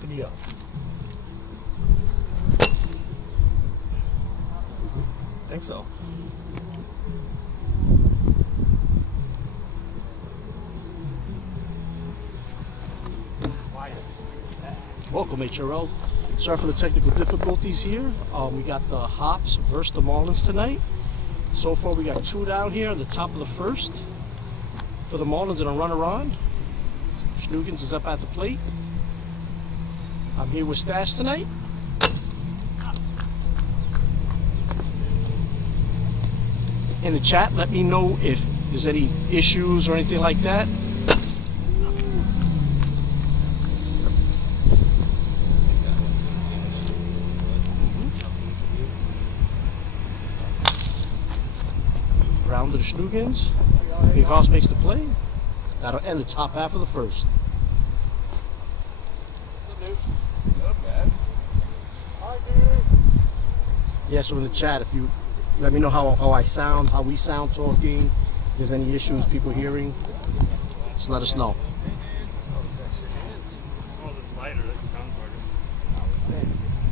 Company up. Think so. Welcome, HRL. Sorry for the technical difficulties here. We got the Hops versus the Marlins tonight. So far, we got 2 down here on the top of the first. For the Marlins and a runner on. Schnugens is up at the plate. I'm here with Stash tonight. In the chat, let me know if there's any issues or anything like that. Round to the Schnugens. Big Hoss makes the play. That'll end the top half of the first. Yeah, so in the chat, if you let me know how I sound, how we sound talking, if there's any issues, people hearing, just let us know.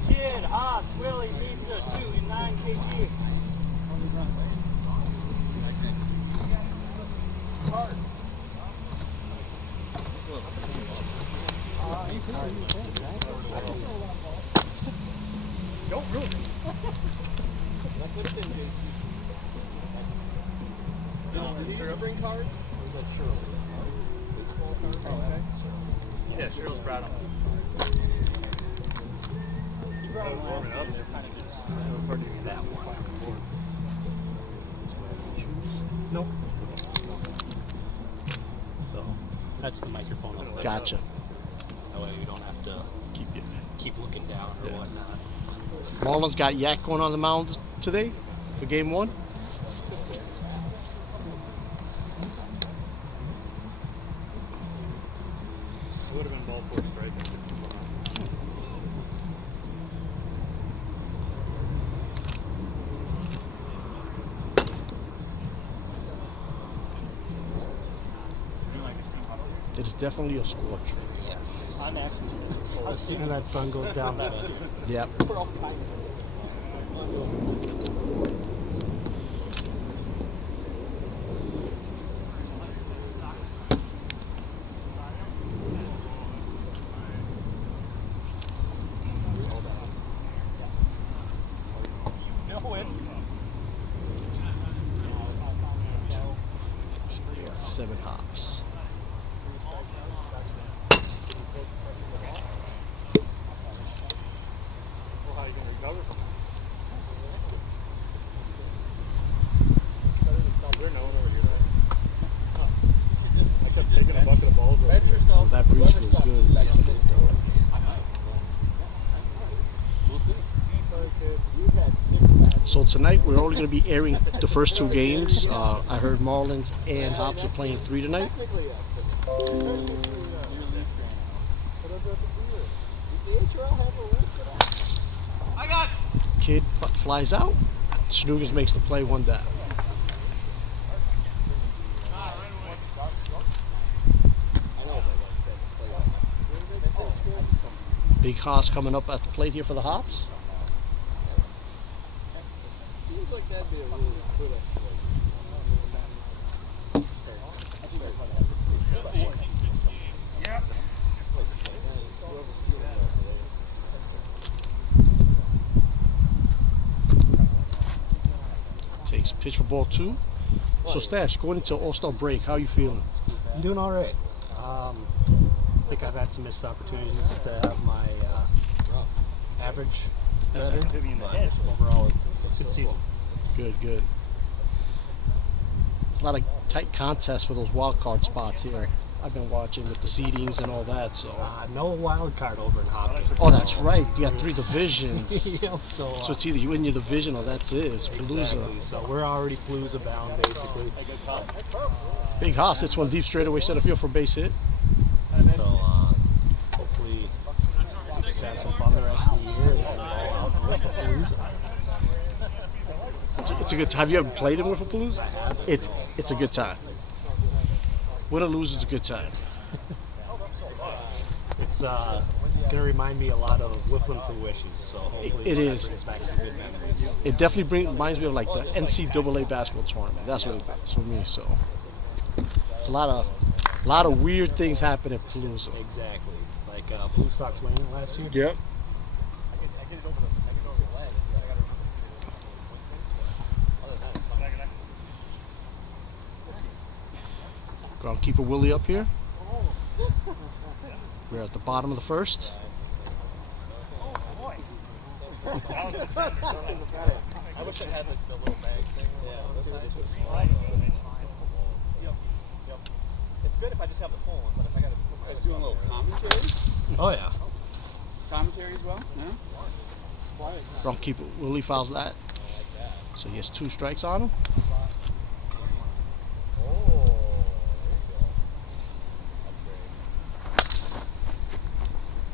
Kid, Haas, Willie, Misa, 2, 9 kg. Don't ruin it. Did you bring cards? Or is that Cheryl? Baseball cards? Oh, okay. Yeah, Cheryl's brought them. You brought them warming up. They're kind of just that one. Nope. So that's the microphone. Gotcha. That way you don't have to keep looking down or whatnot. Marlins got Yak going on the mound today for game 1. It would have been ball 4 strike. It is definitely a scorcher. Yes. As soon as that sun goes down, better. Yep. Seven hops. Oh, that breeze feels good. Yes, it does. So tonight we're only going to be airing the first 2 games. I heard Marlins and Hops are playing 3 tonight. Kid flies out. Schnugens makes the play, 1 down. Big Haas coming up at the plate here for the Hops. Seems like that'd be a really good yeah. Takes pitch for ball 2. So Stash, going into All-Star break, how are you feeling? I'm doing all right. I think I've had some missed opportunities to have my average better, but overall, good season. Good, good. It's a lot of tight contests for those wild card spots here. I've been watching with the seedings and all that. So no wild card over in Hopkins. oh, that's right. You got 3 divisions. Yep, so it's either you win your division or that's it. It's Palooza. Exactly. So we're already Palooza bound, basically. Big Haas hits one deep straightaway center field for a base hit. So hopefully just have some fun the rest of the year and all out with Palooza. It's a good. Have you ever played in Wifflepalooza? I have. It's a good time. Win or lose, it's a good time. It's gonna remind me a lot of Whifflin for Wishes. So hopefully It that is. brings back some good memories. It definitely reminds me of like the NCAA basketball tournament. That's what it does for me. So it's a lot of weird things happen at Palooza. Exactly. Like Blue Sox winning it last year. Yep. Groundkeeper Willie up here. We're at the bottom of the first. I wish I had the little bag thing. It's good if I just have the full one, but if I got to. You guys doing a little commentary? Oh yeah. Commentary as well? No? Groundkeeper Willie fouls that. So he has 2 strikes on him.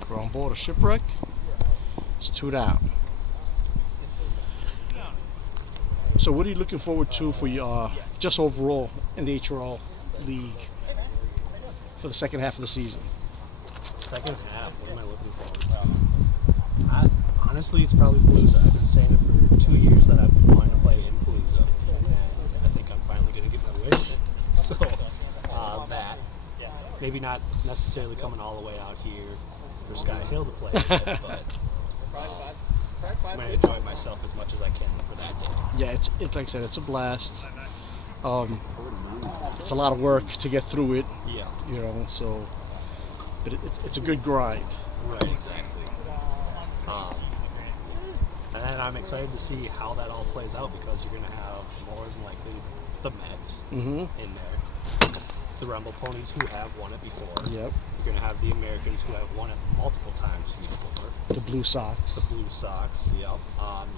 Ground ball to Shipwreck. It's 2 down. So what are you looking forward to for your just overall in the HRL league for the second half of the season? Second half. What am I looking forward to? Honestly, it's probably Palooza. I've been saying it for 2 years that I've been wanting to play in Palooza, and I think I'm finally going to get my wish. So that maybe not necessarily coming all the way out here for Sky Hill to play, but I'm going to enjoy myself as much as I can for that day. Yeah, it's like I said, it's a blast. It's a lot of work to get through it, Yeah. you know. So, but it's a good grind. Right, exactly. And then I'm excited to see how that all plays out because you're going to have more than likely the Mets in there, the Rumble Ponies who have won it before. Yep. You're going to have the Americans who have won it multiple times before. The Blue Sox. The Blue Sox, yep.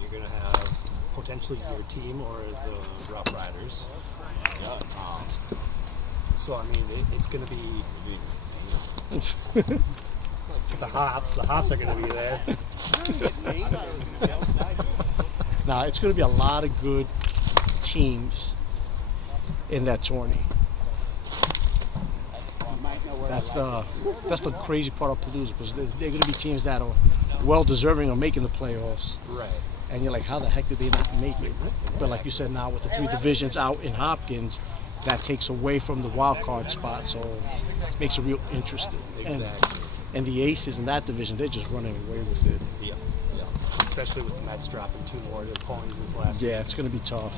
You're going to have potentially your team or the Rough Riders. So, I mean, it's going to be... The Hops are going to be there. Now, it's going to be a lot of good teams in that tourney. That's the crazy part of Palooza, because they're going to be teams that are well deserving of making the playoffs. Right. And you're like, how the heck did they not make it? But like you said, now with the 3 divisions out in Hopkins, that takes away from the wild card spot, so it makes it real interesting. Exactly. And the Aces in that division, they're just running away with it. Yeah. Especially with the Mets dropping 2 more to the Ponies this last week. Yeah, it's going to be tough.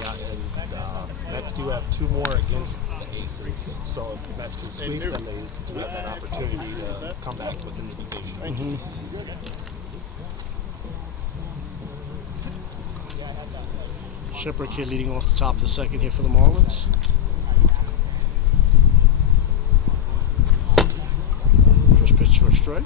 Yeah, and Mets do have 2 more against the Aces. So if the Mets can sweep, then they do have that opportunity to come back within the division. Shipwreck here leading off the top of the second here for the Marlins. First pitch for a strike.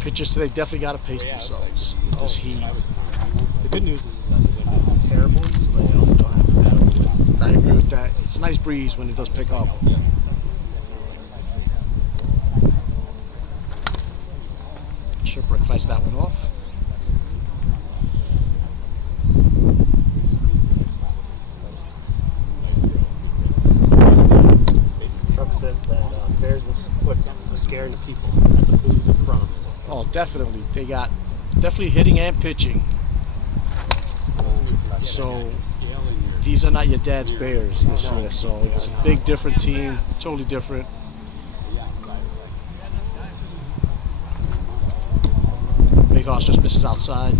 Pitchers today definitely got to pace themselves with this heat. The good news is that the wind isn't terrible, so they also don't have to battle the wind. I agree with that. It's a nice breeze when it does pick up. Shipwreck fights that one off. Trump says that Bears will put a scare into people. That's a Palooza promise. Oh, definitely. They got definitely hitting and pitching. So these are not your dad's Bears this year. So it's a big, different team, totally different. Big Hoss just misses outside.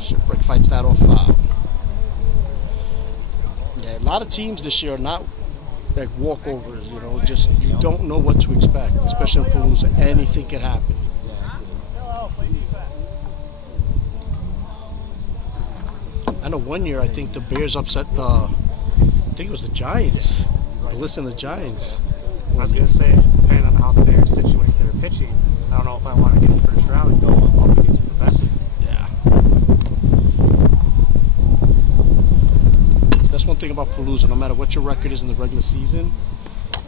Shipwreck fights that off foul. Yeah, a lot of teams this year are not like walkovers, you know, just you don't know what to expect, especially in Palooza. Anything can happen. I know one year I think the Bears upset I think it was the Giants. Listen, the Giants. I was going to say, depending on how the Bears situate their pitching, I don't know if I want to get the first round and go up against the about Palooza, no matter what your record is in the regular season,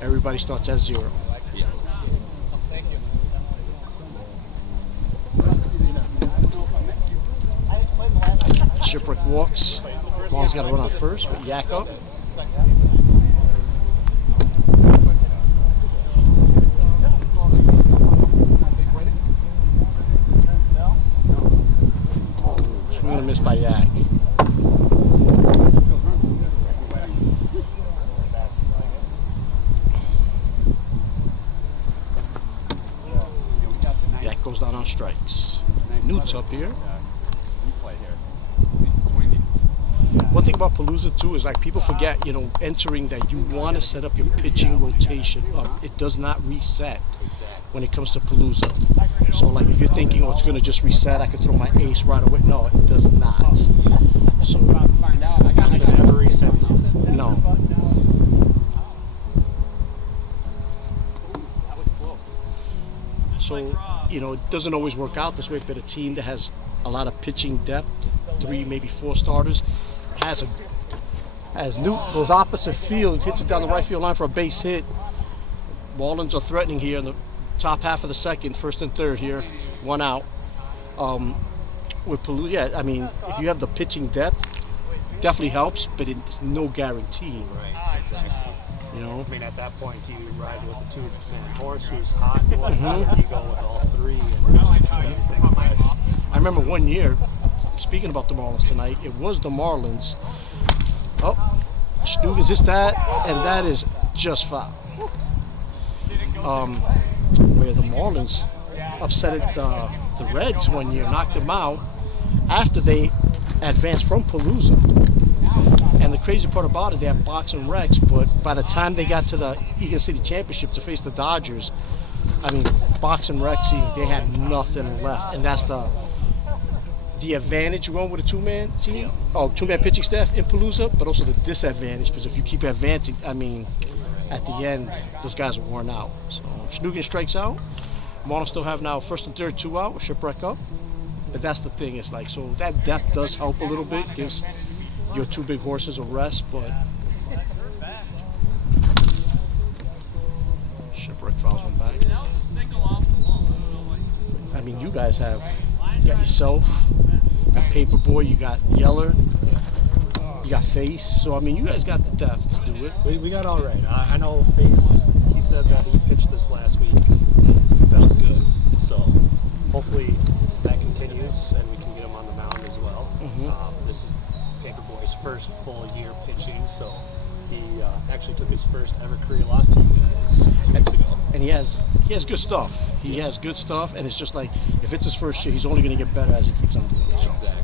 everybody starts at 0. Yes. Shipwreck walks. Marlins got to run on first, but Yak up. Swing and a miss by Yak. Yak goes down on strikes. Newt's up here. One thing about Palooza too is like people forget, entering that you want to set up your pitching rotation up. It does not reset when it comes to Palooza. So like if you're thinking, oh, it's going to just reset, I can throw my ace right away. No, it does not. So It never resets it. no. So, it doesn't always work out this way, but a team that has a lot of pitching depth, 3, maybe 4 starters, as Newt goes opposite field, hits it down the right field line for a base hit. Marlins are threatening here in the top half of the second, first and third here, 1 out. With Palooza, I mean, if you have the pitching depth, definitely helps, but it's no guarantee. Right, exactly. You know, I mean, at that point, do you ride with the 2-man horse who's hot and whatnot, or do you go with all 3 and just keep everything fresh? I remember one year, speaking about the Marlins tonight, it was the Marlins. Oh, Schnugens is that, and that is just foul. Where the Marlins upset the Reds one year, knocked them out after they advanced from Palooza. And the crazy part about it, they have Box and Rex, but by the time they got to the Egan City Championship to face the Dodgers, I mean, Box and Rexy, they had nothing left. And that's the advantage you want with a 2-man team, 2-man pitching staff in Palooza, but also the disadvantage, because if you keep advancing, I mean, at the end, those guys are worn out. So Schnugen strikes out. Marlins still have now first and third, 2 out with Shipwreck up. But that's the thing, it's like, so that depth does help a little bit, gives your 2 big horses a rest, but Shipwreck fouls one back. I mean, you guys you got yourself, you got Paperboy, you got Yeller, you got Face, so I mean, you guys got the depth to do it. We got all right. I know Face, he said that he pitched this last week, felt good, so hopefully that continues and we can get him on the mound as well. This is Paperboy's first full year pitching, so he actually took his first ever career loss to you guys 2 weeks ago. And he has good stuff. He has good stuff, and it's just like, if it's his first year, he's only going to get better as he keeps on doing it. So. Exactly.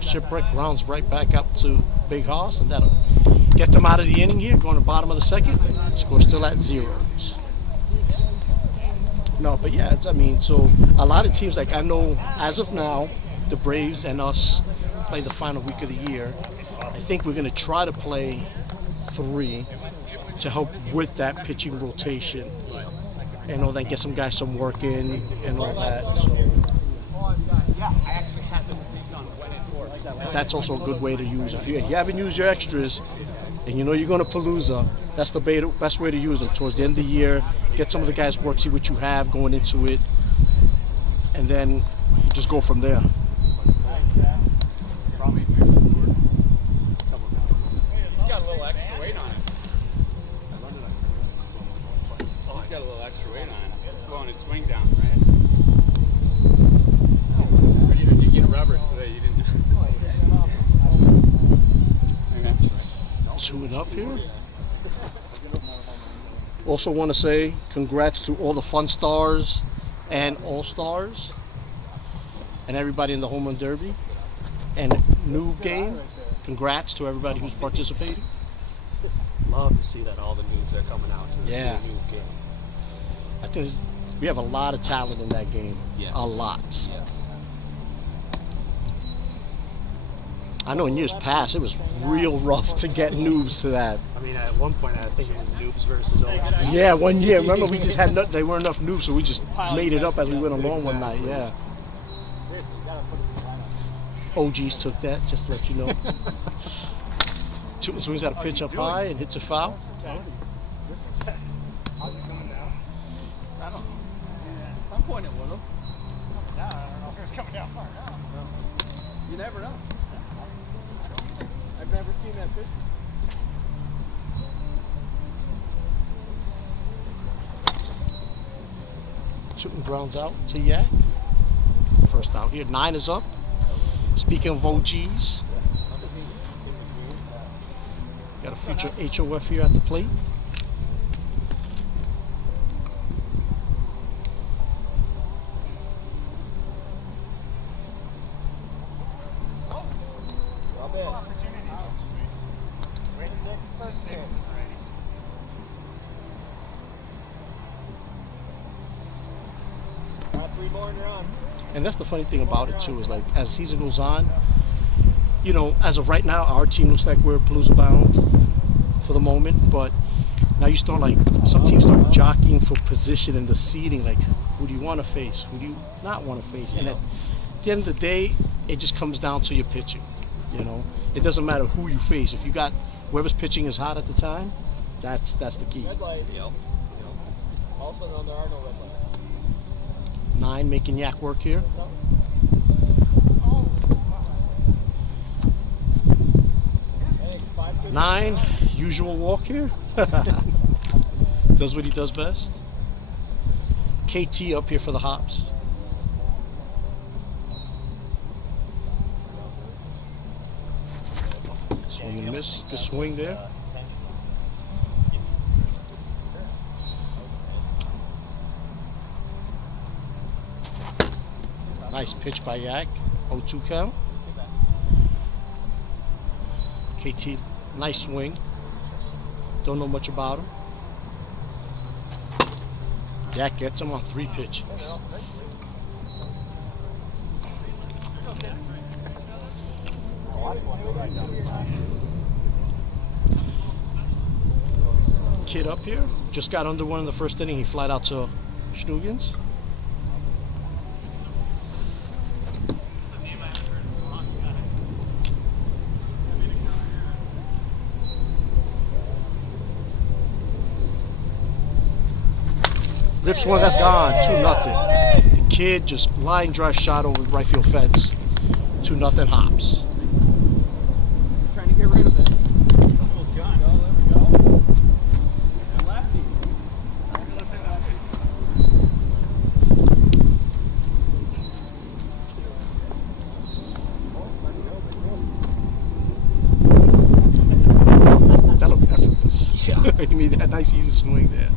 Shipwreck rounds right back up to Big Hoss, and that'll get them out of the inning here, going to the bottom of the second. Score still at 0s. No, but yeah, I mean, so a lot of teams, like I know as of now, the Braves and us play the final week of the year. I think we're going to try to play 3 to help with that pitching rotation and all that, get some guys some work in and all that. So that's also a good way to use. If you haven't used your extras and you know you're going to Palooza, that's the best way to use them towards the end of the year. Get some of the guys work, see what you have going into it, and then just go from there. He's got a little extra weight on him. He's got a little extra weight on him. It's slowing his swing down, right? Or did you get rubber so that you didn't? 2 up here. Also want to say congrats to all the Fun Stars and All Stars and everybody in the Home Run Derby and new game. Congrats to everybody who's participating. Love to see that all the noobs are coming out to the Yeah. new game. I think we have a lot of talent in that game. Yes. A lot. Yes. I know in years past it was real rough to get noobs to that. I mean, at one point I think it was noobs versus OGs. Yeah, one year. Remember, we just had they weren't enough noobs, so we just made it up as we went along one night. Yeah. OGs took that, just to let you know. Tootin swings out a pitch up high and hits a foul. I'm pointing with him. I don't know if it's coming down far now. You never know. I've never seen that pitch. Tootin grounds out to Yak. First out here. 9 is up. Speaking of OGs, got a future HOF here at the plate. And that's the funny thing about it too, is like as the season goes on, you know, as of right now, our team looks like we're Palooza bound for the moment, but now you start like, some teams start jockeying for position in the seeding, like who do you want to face, who do you not want to face, and at the end of the day, it just comes down to your pitching, you know. It doesn't matter who you face. If you got whoever's pitching is hot at the time, that's the key. Red light. Also known there are no red lights. 9 making Yak work here. Hey, 9, usual walk here. Does what he does best. KT up here for the hops. Swing and miss. Good swing there. Nice pitch by Yak. 0-2 count. KT, nice swing. Don't know much about him. Yak gets him on 3 pitches. Kid up here. Just got under one in the first inning. He flied out to Schnugens. Rips one, that's gone. 2-0. The kid just line drive shot over the right field fence. 2-0 hops. Trying to get rid of it. Almost gone. There we go. And lefty. That looked effortless. Yeah. He made that nice easy swing there.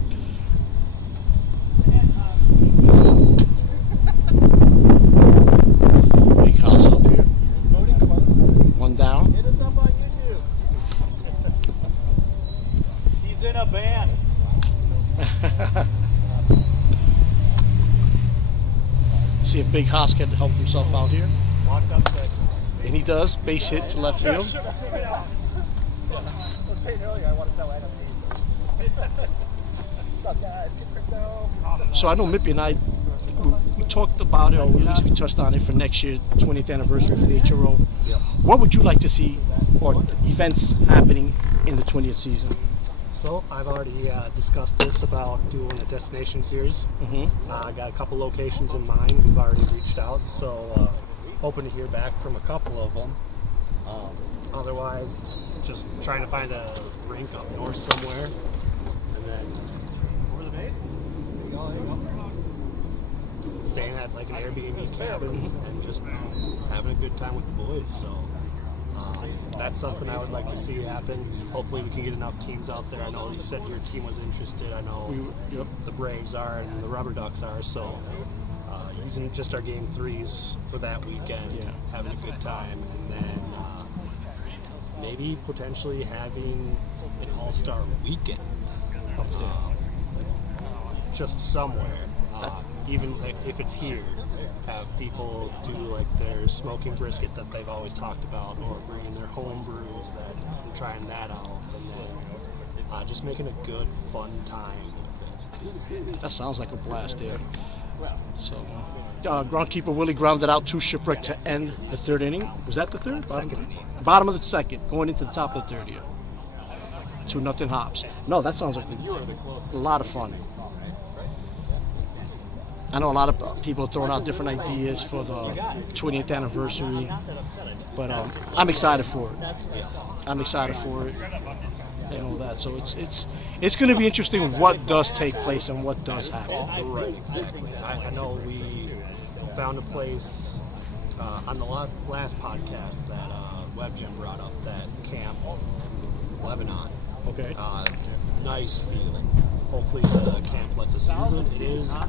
Big house up here. One down. Hit us up on YouTube. He's in a band. See if Big Haas can help himself out here. Walked up second. And he does. Base hit to left field. I was saying earlier, I want to sell NFTs. What's up, guys? Get crypto. So I know Mippy and I, we talked about it, or at least we touched on it for next year, 20th anniversary for the HRO. Yep. What would you like to see, or events happening in the 20th season? So I've already discussed this about doing a destination series. I got a couple locations in mind. We've already reached out, so hoping to hear back from a couple of them. Otherwise, just trying to find a rink up north somewhere, and then Where's the base? staying at like an Airbnb cabin and just having a good time with the boys. So that's something I would like to see happen. Hopefully we can get enough teams out there. I know you said your team was interested. I know the Braves are and the Rubber Ducks are. So using just our game 3s for that weekend, having a good time, and then maybe potentially having an all-star weekend up there, just somewhere. Even like if it's here, have people do like their smoking brisket that they've always talked about, or bringing their home brews and trying that out, and then just making a good, fun time with it. That sounds like a blast there. So, groundkeeper Willie grounded out 2 shipwreck to end the 3rd inning. Was that the 3rd? Bottom of the 2nd, going into the top of the 3rd here. 2-0 Hops. No, that sounds like a lot of fun. I know a lot of people are throwing out different ideas for the 20th anniversary, but I'm excited for it. I'm excited for it and all that. So it's going to be interesting what does take place and what does happen. Right, exactly. I know we found a place on the last podcast that Web Jim brought up, that camp in Lebanon. Okay. Nice feeling. Hopefully the camp lets us use it. It is a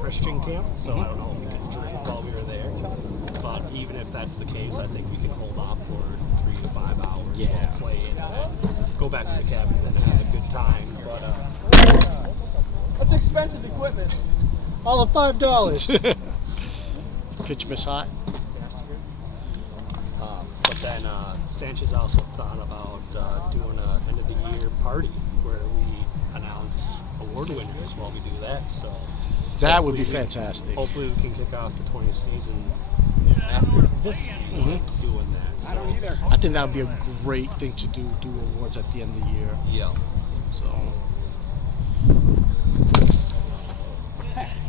Christian camp, so I don't know if we can drink while we were there. But even if that's the case, I think we can hold off for 3 to 5 hours. Yeah. While playing, and then go back to the cabin and have a good time. But That's expensive equipment. all of $5. Pitch miss hot. But then Sanchez also thought about doing an end of the year party where we announce award winners while we do that. So That would be hopefully fantastic. Hopefully we can kick off the 20th season after this season doing that. So I think that would be a great thing to do awards at the end of the year. yeah. So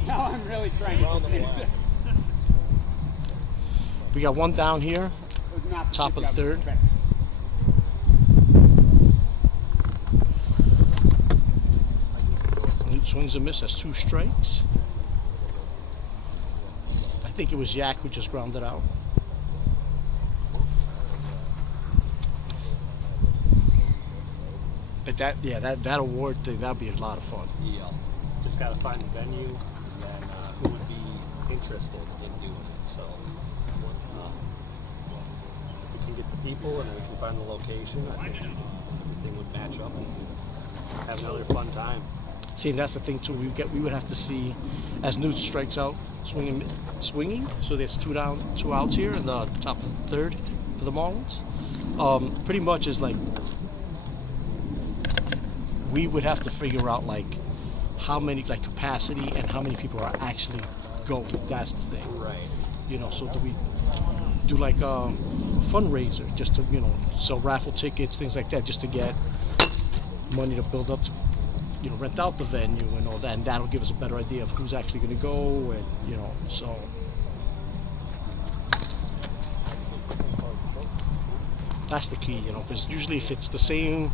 Now I'm really trying to get things. we got one down here, top of the 3rd. Newt swings a miss. That's 2 strikes. I think it was Yak who just grounded out. But that award thing, that'd be a lot of fun. Yeah. Just got to find the venue and who would be interested in doing it. So if we can get the people and we can find the location, I think everything would match up and have another fun time. See, and that's the thing too. We would have to see as Newt strikes out, swinging. So there's 2 down, 2 outs here in the top 3rd for the Marlins. Pretty much is like we would have to figure out like how many like capacity and how many people are actually going. That's the thing, Right. you know. So do we do like a fundraiser just to sell raffle tickets, things like that, just to get money to build up to rent out the venue and all that, and that'll give us a better idea of who's actually going to go, and so that's the key, because usually if it's the same,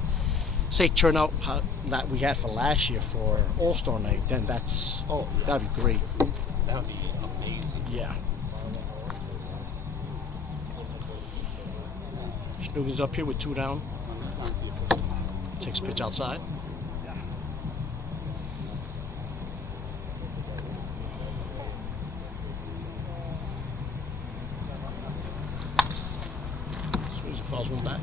say, turnout that we had for last year for All-Star Night, then that'd be great. That would be amazing. Yeah. Schnugen's up here with 2 down. Takes a pitch outside. Swings and fouls one back.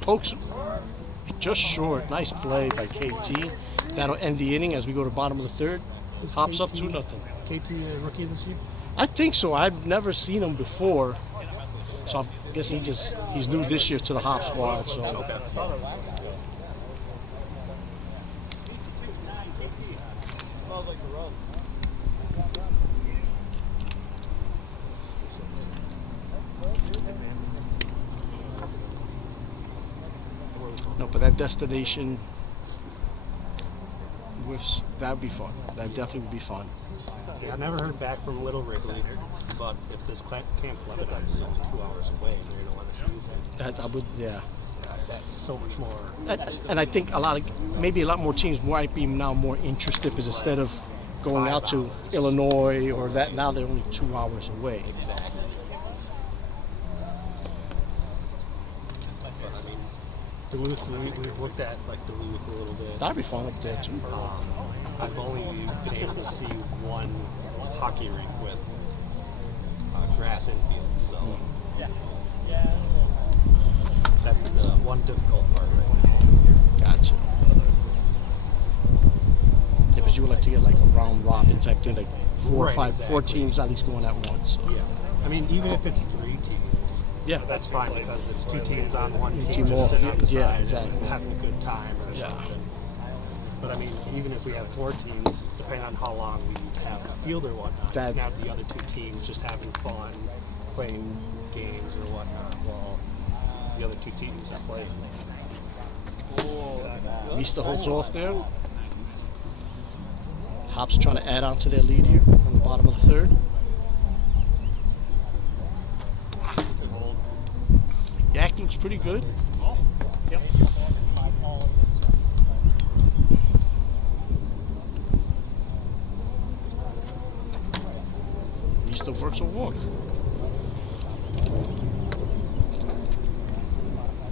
Pokes him. Just short. Nice play by KT. That'll end the inning as we go to bottom of the 3rd. Hops up 2-0. KT rookie this year? I think so. I've never seen him before, so I'm guessing he's new this year to the Hop squad. So no, but that destination that'd be fun. That definitely would be fun. Yeah, I never heard back from Little Wrigley, but if this camp Lebanon is only 2 hours away, they're going to let us use it. That I would, yeah. That's so much more. And I think maybe a lot more teams might be now more interested, because instead of going out to Illinois or that, now they're only 2 hours away. Exactly. But I mean, Duluth, we've looked at like Duluth a little bit. That'd be fun up there too. I've only been able to see one hockey rink with grass infield, so that's the one difficult part right now. Gotcha. Yeah, but you would like to get like a round robin type thing, like 4 or 5, 4 teams at least going at once. So. Yeah, I mean, even if it's 3 teams, Yeah. But that's fine because it's two teams on one team Team just all- sitting on the yeah, side exactly. and having a good time or Yeah. something. But I mean, even if we have 4 teams, depending on how long we have a field or whatnot, That- you can have the other 2 teams just having fun, playing games or whatnot, while the other 2 teams are playing. Easter holds off there. Hops are trying to add on to their lead here on the bottom of the 3rd. Yak looks pretty good. Yep. Easter works a walk.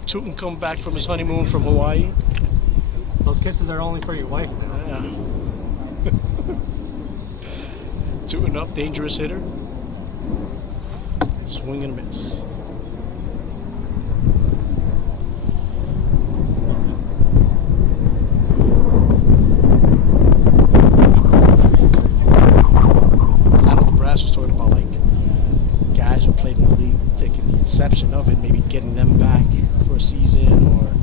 Tootin come back from his honeymoon from Hawaii. Those kisses are only for your wife now. Yeah. Tootin up, dangerous hitter. Swing and a miss. I know the brass was talking about like guys who played in the league, thinking the inception of it, maybe getting them back for a season or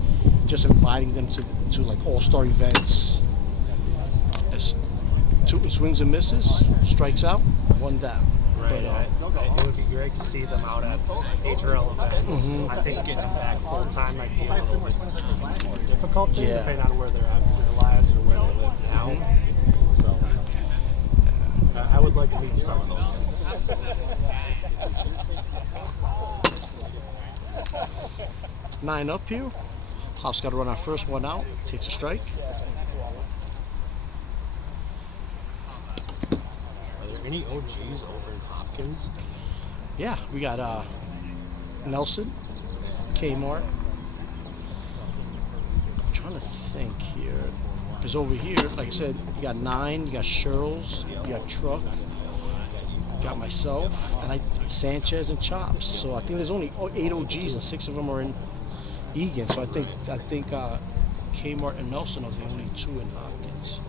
just inviting them to like all-star events. As Tootin swings and misses, strikes out, 1 down. Right. But, It would be great to see them out at HRL events. Mhm. I think getting them back full time might be a little bit more difficult, thing, Yeah. depending on where they're at in their lives or where they live now. So I would like to meet some of them. 9 up here. Hop's got to run our first one out. Takes a strike. Are there any OGs over in Hopkins? Yeah, we got Nelson, Kmart. I'm trying to think here. Because over here, like I said, you got 9, you got Sherles, you got Truck, you got myself, and Sanchez and Chops. So I think there's only 8 OGs and 6 of them are in Egan. So I think Kmart and Nelson are the only 2 in Hopkins.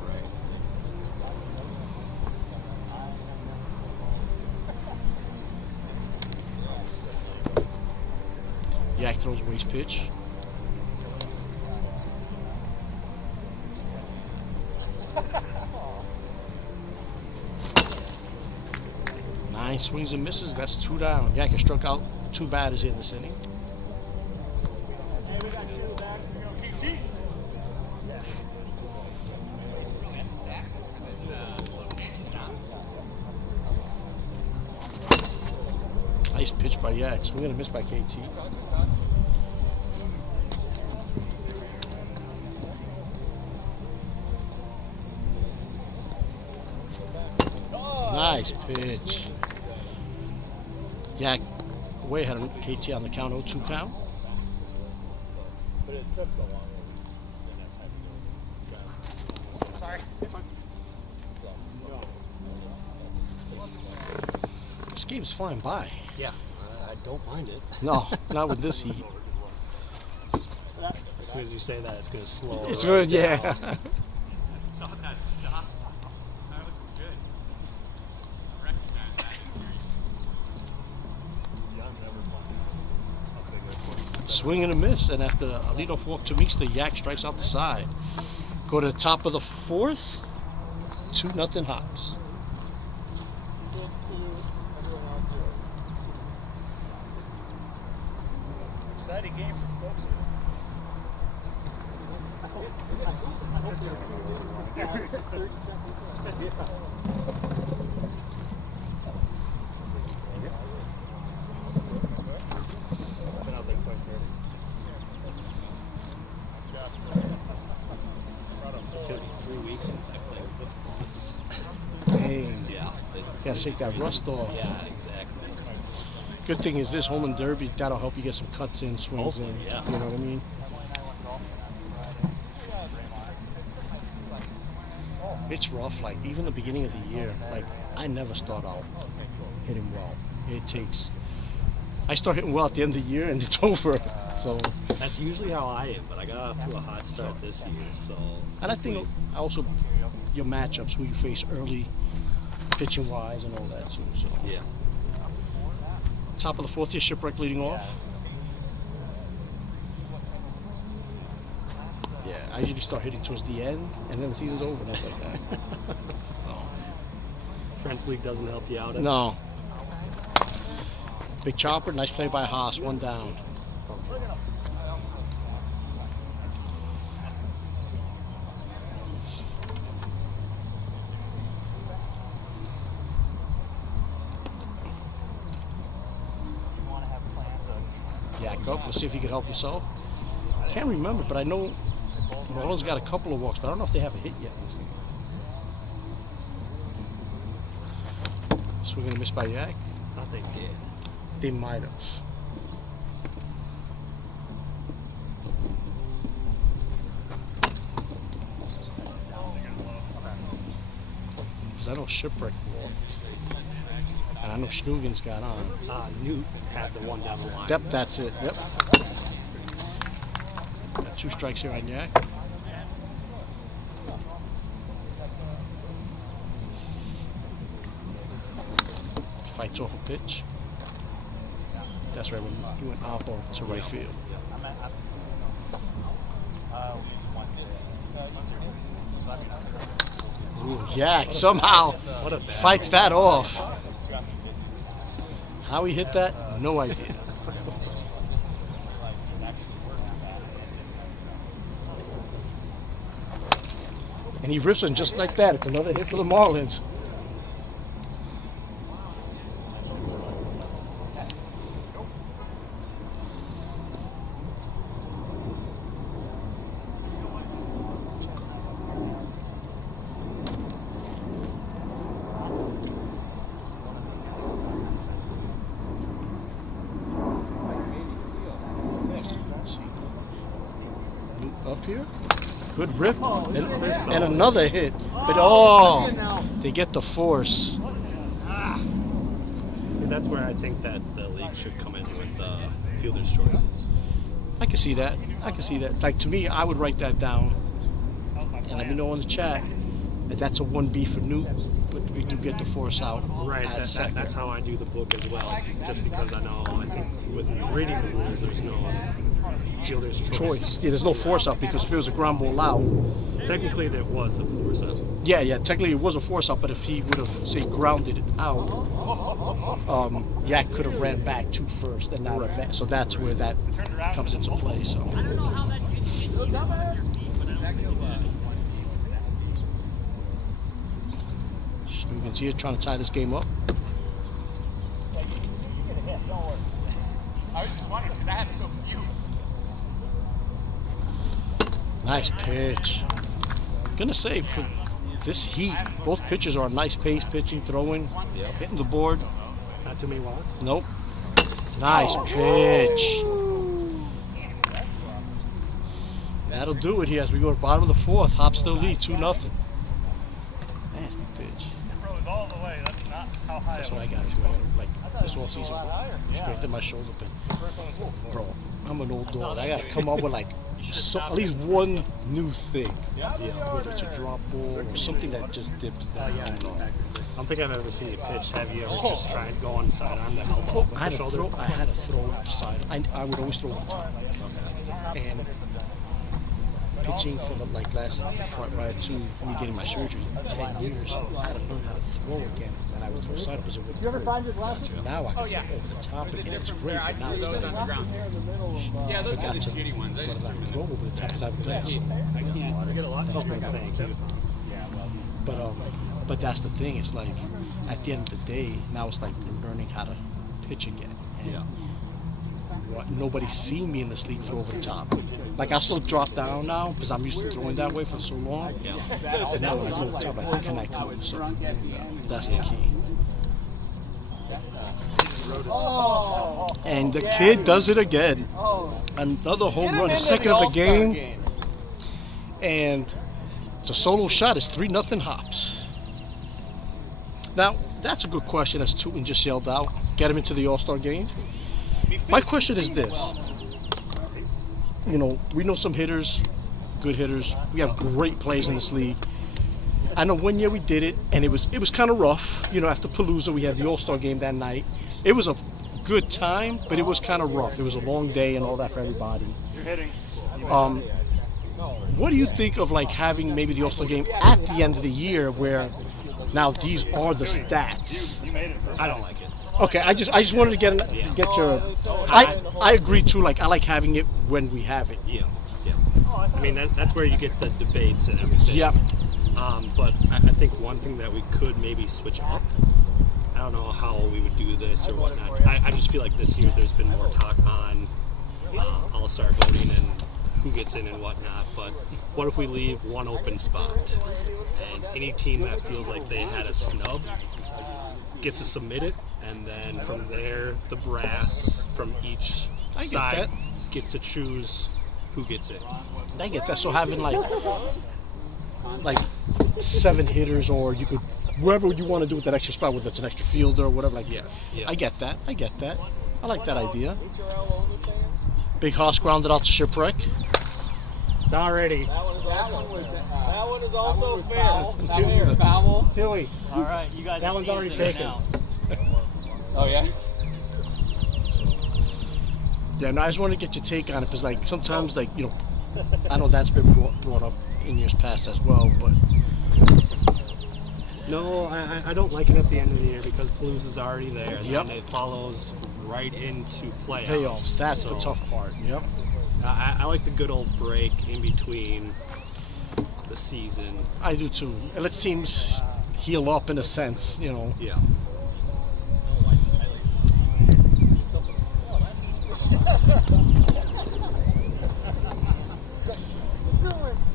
Yak throws waste pitch. Nine swings and misses. That's 2 down. Yak has struck out 2 batters in this inning. Nice pitch by Yak. Swing and a miss by KT. Nice pitch. Yak way ahead of KT on the count, 0-2 count. But it took so long. This game's flying by. Yeah, I don't mind it. No, not with this heat. As soon as you say that, it's going to slow. It's right good, yeah. down. Swing and a miss, and after a leadoff walk to Meeks, the Yak strikes out the side. Go to the top of the 4th, 2-0 Hops. Exciting game for folks. It's going to be 3 weeks since I played with once. Dang. Yeah. Gotta shake that rust off. Yeah, exactly. Good thing is this home and derby, that'll help you get some cuts in, swings in. Hopefully, yeah. You know what I mean? It's rough, like even the beginning of the year, like I never start out hitting well. I start hitting well at the end of the year and it's over. So, That's usually how I am, but I got off to a hot start this year, so. and I think also your matchups, who you face early, pitching wise and all that too. So Yeah. Top of the fourth, your Shipwreck leading off. Yeah, I usually start hitting towards the end, and then the season's over, and that's like that. Friends League doesn't help you out. No. Big chopper, nice play by Haas, 1 down. Yak up, let's see if he can help himself. Can't remember, but I know Marlins got a couple of walks, but I don't know if they have a hit yet. Swing and a miss by Yak. Thought they did. They might have. Because I know Shipwreck walked. And I know Schnugen's got on. Newt had the one down the line. Yep, that's it. Yep. Got 2 strikes here on Yak. Fights off a pitch. That's right, when he went oppo to right field. Ooh, Yak somehow What a bad fights that off. How he hit that, no idea. And he rips him just like that. It's another hit for the Marlins. Up here. Good rip. And another hit. But they get the force. See, that's where I think that the league should come in with fielder's choices. I can see that. I can see that. Like, to me, I would write that down. And let me know in the chat that that's a 1B for Newt. But we do get the force out. Right, at second. that's how I do the book as well. Just because I think with reading the rules, there's no fielder's choice. Yeah, there's no force out because if it was a ground ball out. Technically, there was a force out. Yeah, technically it was a force out, but if he would have, say, grounded it out, Yak could have ran back to first and not advanced. So that's where that comes into play. So. Schnugen's here trying to tie this game up. I was just wondering because I had so few. Nice pitch. Gonna say for this heat, both pitchers are on nice pace, pitching, throwing, hitting the board. Not too many walks. Nope. Nice pitch. That'll do it here as we go to the bottom of the fourth. Hop still lead 2-0. Nasty pitch. All the way. That's not how high. That's what I got to do. Like this whole season, straighten my shoulder pin. Bro, I'm an old dog. I gotta come up with like at least one new thing. Whether it's a drop ball or something that just dips down. I don't think I've ever seen you pitch. Have you ever just tried going sidearm to help out with I the shoulder? had a throw side. I would always throw the top. And pitching for the last part prior to me getting my surgery, 10 years, I had to learn how to throw again. And I would throw side up because it wouldn't hurt. Now I can throw over the top again. It's great, but now it's Those on the ground. Yeah, those are the shitty ones. I just threw throw over the top because I've done it. I get a lot of thank you. But that's the thing. It's like at the end of the day, now it's like learning how to pitch again. And nobody's seen me in this league throw over the top. Like I still drop down now because I'm used to throwing that way for so long. But now when I throw over the top, I connect to it. So that's the key. And the kid does it again. Another home run, his second of the game. And it's a solo shot. It's 3-0 Hops. Now, that's a good question, as Tootin just yelled out. Get him into the All-Star game. My question is this. You know, we know some hitters, good hitters. We have great players in this league. I know one year we did it, and it was kind of rough. You know, after Palooza, we had the All-Star game that night. It was a good time, but it was kind of rough. It was a long day and all that for everybody. You're hitting. What do you think of like having maybe the All-Star game at the end of the year where now these are the stats? You made it. I don't like it. Okay, I just wanted to get your. I agree too. Like I like having it when we have it. Yeah. I mean, that's where you get the debates and everything. Yeah. But I think one thing that we could maybe switch up. I don't know how we would do this or whatnot. I just feel like this year there's been more talk on All-Star voting and who gets in and whatnot. But what if we leave one open spot and any team that feels like they had a snub gets to submit it, and then from there the brass from each side gets to choose who gets it. I get that. So having like 7 hitters, or you could wherever you want to do with that extra spot, whether it's an extra fielder or whatever. Like Yes. Yeah. I get that. I like that idea. Big Hoss grounded out to Shipwreck. It's already. That one is also fair. Foul. Dewey. All right, you guys. That are one's seeing already things taken. now. Oh yeah. Yeah, no, I just want to get your take on it because, like, sometimes, like, you know, I know that's been brought up in years past as well, but No, I don't like it at the end of the year because Palooza is already there. Yep. And it follows right into playoffs. payoffs, that's the So, tough part. Yep. I like the good old break in between the season. I do too. It lets teams heal up in a sense, you know. Yeah.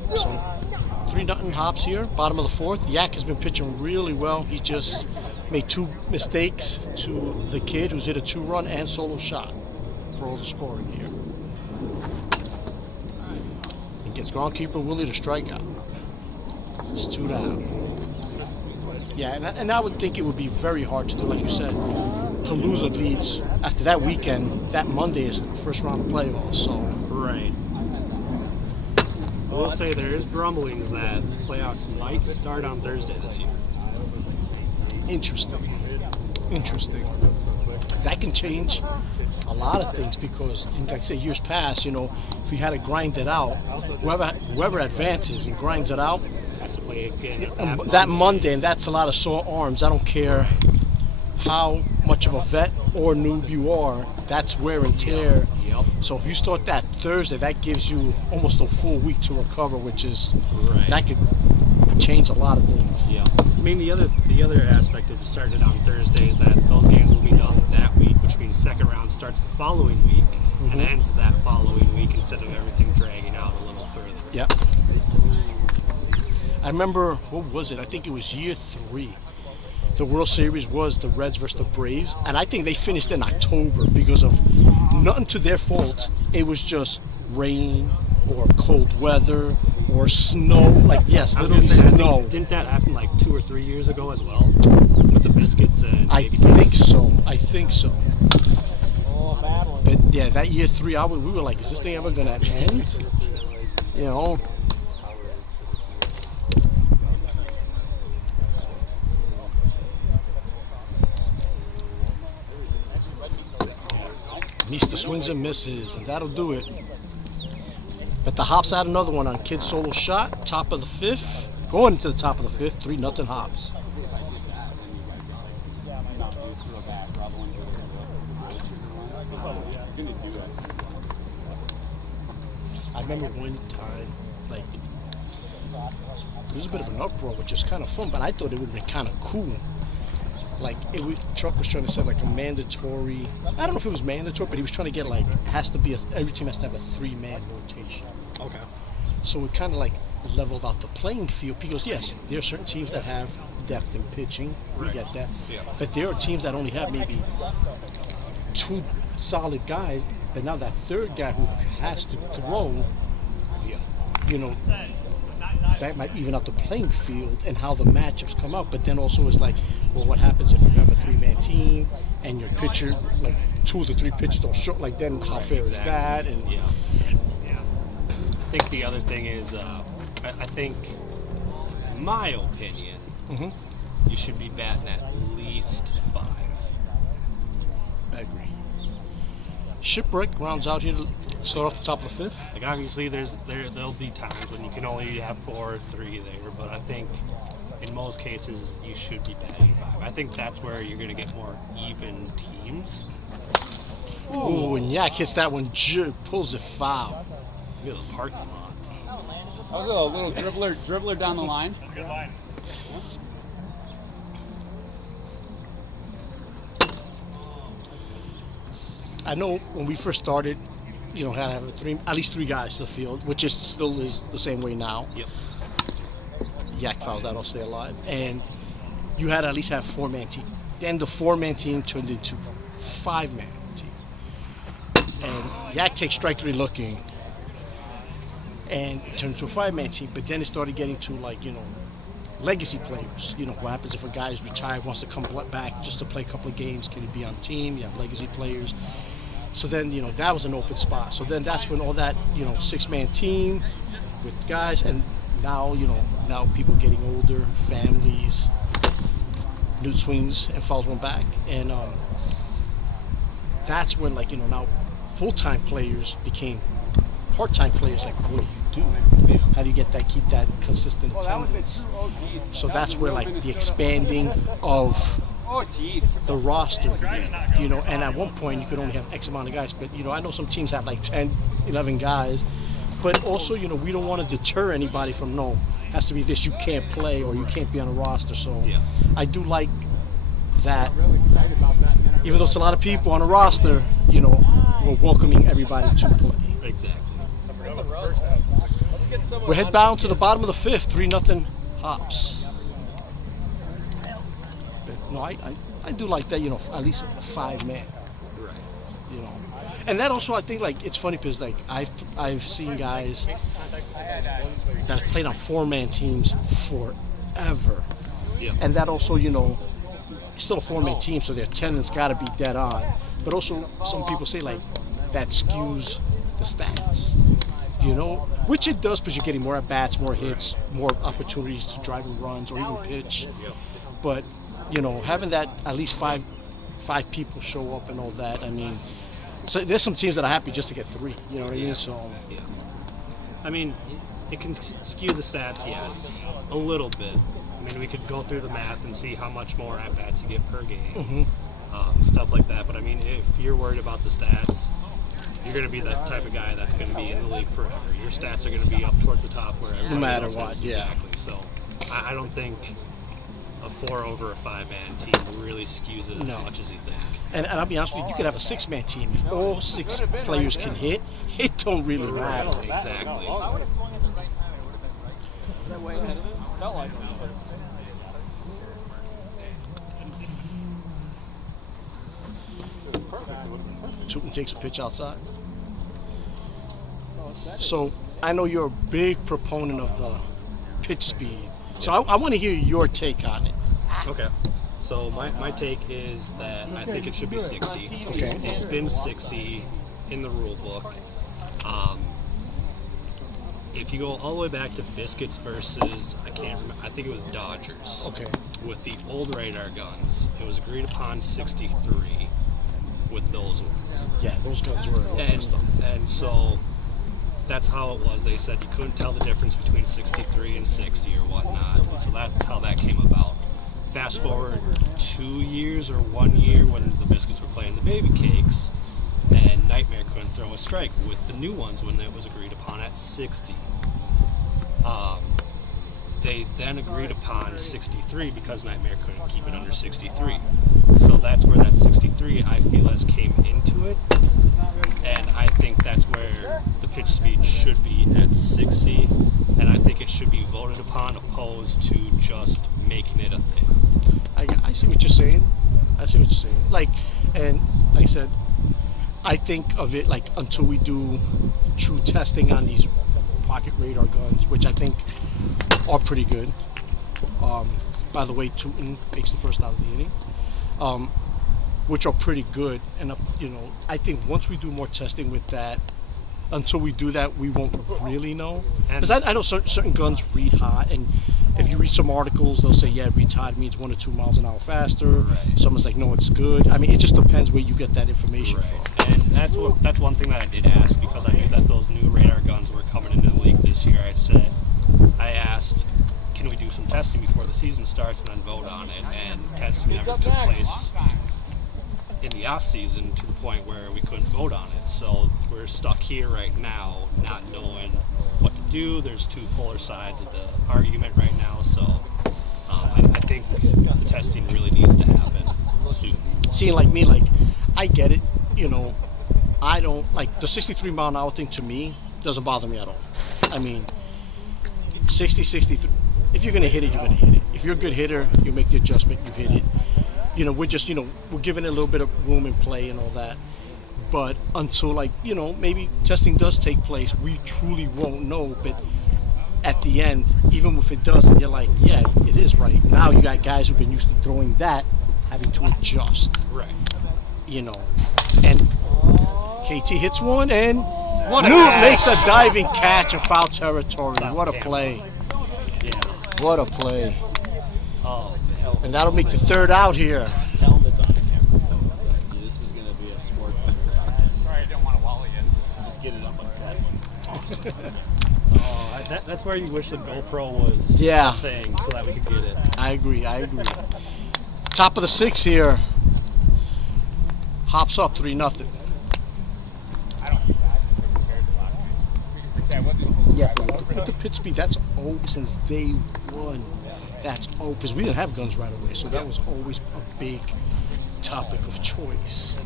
So 3-0 Hops here, bottom of the fourth. Yak has been pitching really well. He just made 2 mistakes to the kid who's hit a 2-run and solo shot for all the scoring here. He gets groundkeeper Willie to strike out. It's 2 down. Yeah, and I would think it would be very hard to do, like you said. Palooza leads after that weekend. That Monday is the first round of playoffs, so. Right. I will say there is rumblings that playoffs might start on Thursday this year. Interesting. That can change a lot of things because, like I say, years past, you know, if we had to grind it out, whoever advances and grinds it out, Has to play again that Monday, and that's a lot of sore arms. I don't care how much of a vet or noob you are, that's wear and tear. Yep. So if you start that Thursday, that gives you almost a full week to recover, which is Right. that could change a lot of things. Yeah. I mean, the other aspect of starting it on Thursday is that those games will be done that week, which means second round starts the following week and ends that following week instead of everything dragging out a little further. Yep. I remember, what was it? I think it was year 3. The World Series was the Reds versus the Braves, and I think they finished in October because of nothing to their fault. It was just rain or cold weather or snow. Like, yes, I was going literally to say, snow. didn't that happen like 2 or 3 years ago as well with the Biscuits and I Baby think Cakes? so. But yeah, that year 3, we were like, is this thing ever going to end? You know? Mista swings and misses, and that'll do it. But the Hops had another one on Kid solo shot, top of the 5th. Going into the top of the 5th, 3-0 Hops. I remember one time, like, there was a bit of an uproar, which is kind of fun, but I thought it would have been kind of cool. Like, Truck was trying to set like a mandatory, I don't know if it was mandatory, but he was trying to get like, every team has to have a 3-man rotation. Okay. So it kind of like leveled out the playing field because, yes, there are certain teams that have depth in pitching. We get that. Yeah. But there are teams that only have maybe 2 solid guys, but now that 3rd guy who has to throw, you know, that might even out the playing field and how the matchups come out. But then also it's like, well, what happens if you have a 3-man team and your pitcher, like 2 of the 3 pitchers don't show, like then how fair is that? And Yeah. I think the other thing is, I think, in my opinion, you should be batting at least 5. I agree. Shipwreck rounds out here to start off the top of the 5th. Like obviously, there'll be times when you can only have 4 or 3 there, but I think in most cases you should be batting 5. I think that's where you're going to get more even teams. Ooh, and Yak hits that one, pulls it foul. Look at the parking lot. That was a little dribbler down the line. Good line. I know when we first started, you know, had to have at least 3 guys to the field, which is still is the same way now. Yep. Yak fouls out, I'll stay alive. And you had to at least have a 4-man team. Then the 4-man team turned into 5-man team. And Yak takes strike 3 looking and turned into a 5-man team. But then it started getting to, like, you know, legacy players. You know, what happens if a guy is retired, wants to come back just to play a couple of games? Can he be on the team? You have legacy players. So then, you know, that was an open spot. So then that's when all that, you know, 6-man team with guys, and now, you know, now people getting older, families, Newt swings and fouls one back. And that's when, like, you know, now full-time players became part-time players. Like, what do you do? How do you get that, keep that consistent attendance? So that's where, like, the expanding of Oh, jeez. the roster began, you know, and at one point you could only have X amount of guys, but, you know, I know some teams have like 10, 11 guys, but also, you know, we don't want to deter anybody from, no, has to be this, you can't play or you can't be on a roster. So Yeah. I do like that, even though it's a lot of people on a roster, you know, we're welcoming everybody to play. Exactly. We're head bound to the bottom of the 5th, 3-0 Hops. But no, I do like that, you know, at least 5-man. Right. You know, and that also, I think, like, it's funny because, like, I've seen guys that have played on 4-man teams forever, Yeah. and that also, you know, it's still a 4-man team, so their attendance got to be dead on. But also, some people say, like, that skews the stats, you know, which it does because you're getting more at bats, more hits, more opportunities to drive in runs or even pitch. But, you know, having that at least five people show up and all that, I mean, so there's some teams that are happy just to get 3, you know what I mean? So Yeah. I mean, it can skew the stats, yes, a little bit. I mean, we could go through the math and see how much more at bats you get per game, stuff like that. But I mean, if you're worried about the stats, you're going to be that type of guy that's going to be in the league forever. Your stats are going to be up towards the top where everybody matter else what, is. yeah. Exactly. So I don't think a 4 over a 5-man team really skews it as No. much as you think. and I'll be honest with you, you could have a 6-man team. If all 6 players can hit, it don't really matter. Exactly. That way ahead of it. Felt like him. Tootin takes a pitch outside. So I know you're a big proponent of the pitch speed. So I want to hear your take on it. Okay. So my take is that I think it should be 60. Okay. It's been 60 in the rule book. If you go all the way back to Biscuits versus, I can't remember, I think it was Dodgers. Okay. With the old radar guns, it was agreed upon 63 with those ones. Yeah, those guns were And, and so that's how it was. They said you couldn't tell the difference between 63 and 60 or whatnot. So that's how that came about. Fast forward 2 years or 1 year when the Biscuits were playing the Baby Cakes, and Nightmare couldn't throw a strike with the new ones when it was agreed upon at 60. They then agreed upon 63 because Nightmare couldn't keep it under 63. So that's where that 63, I feel, has came into it. And I think that's where the pitch speed should be at 60. And I think it should be voted upon opposed to just making it a thing. I see what you're saying. Like, and like I said, I think of it like until we do true testing on these pocket radar guns, which I think are pretty good. By the way, Tootin makes the first out of the inning, which are pretty good. And you know, I think once we do more testing with that, until we do that, we won't really know. Because I know certain guns read hot, and if you read some articles, they'll say, yeah, reads hot means 1 or 2 miles an hour faster. Right. Someone's like, no, it's good. I mean, it just depends where you get that information from. And that's one thing that I did ask, because I knew that those new radar guns were coming into the league this year. I asked, can we do some testing before the season starts and then vote on it? And testing never took place in the off season to the point where we couldn't vote on it. So we're stuck here right now, not knowing what to do. There's two polar sides of the argument right now. So I think the testing really needs to happen soon. Seeing like me, like I get it, you know, I don't like the 63 mile an hour thing. To me, doesn't bother me at all. I mean, 60, 63, if you're gonna hit it, you're gonna hit it. If you're a good hitter, you make the adjustment, you hit it. You know, we're just, you know, we're giving it a little bit of room and play and all that. But until, like, you know, maybe testing does take place, we truly won't know. But at the end, even if it doesn't, you're like, yeah, it is right. Now you got guys who've been used to throwing that, having to adjust. Right. You know, and KT hits one, and What a Newt catch. makes a diving catch in foul territory. What a camera. play. Yeah. What a play. Oh, hell. And that'll make the third out here. Tell them it's on the camera. This is gonna be a sports center. Sorry, I didn't want to wall you. Just get it up like that. Oh, that's where you wish the GoPro was Yeah. a thing so that we could get it. I agree. Top of the six here. Hops up 3-0. I don't think that compared to last week. We can pretend what this is. Yeah, but the pitch speed, that's old since day one. That's old, because we didn't have guns right away, so that was always a big topic of choice.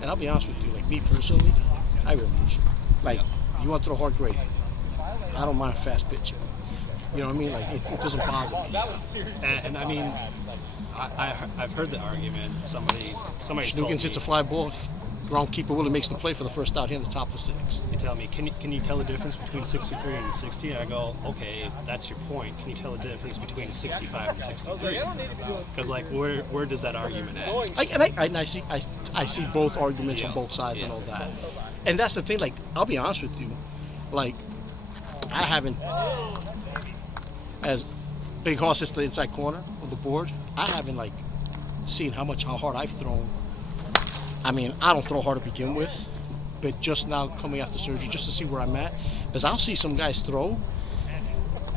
And I'll be honest with you, like me personally, I really do shit. Like, you want to throw hard grade, I don't mind fast pitching. You know what I mean? Like, it doesn't bother me. And I mean, I've heard the argument. Somebody's told Snookins hits a me, fly ball, groundkeeper Willie makes the play for the first out here in the top of the sixth. they tell me, can you tell the difference between 63 and 60? And I go, okay, if that's your point, can you tell the difference between 65 and 63? Because like, where does that argument end? I see both arguments on both sides and all that. And that's the thing, like, I'll be honest with you, like, I haven't, as Big Horse is the inside corner of the board, I haven't, like, seen how hard I've thrown. I mean, I don't throw hard to begin with, but just now coming after surgery, just to see where I'm at, because I'll see some guys throw,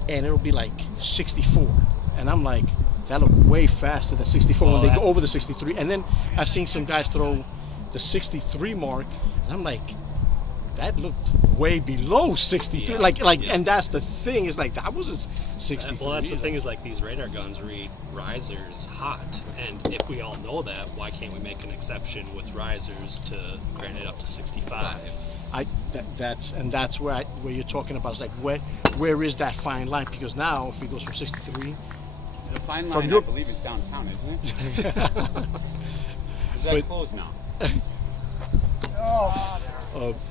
and it'll be like 64, and I'm like, that look way faster than 64 when they go over the 63. And then I've seen some guys throw the 63 mark, and I'm like, that looked way below 63. And that's the thing, is like, that wasn't 63. Well, that's the thing, is like, these radar guns read risers hot, and if we all know that, why can't we make an exception with risers to grant it up to 65? That's where you're talking about. It's like, where is that fine line? Because now, if it goes from 63, The fine From line, your- I believe, is downtown, isn't it? Is that closed now?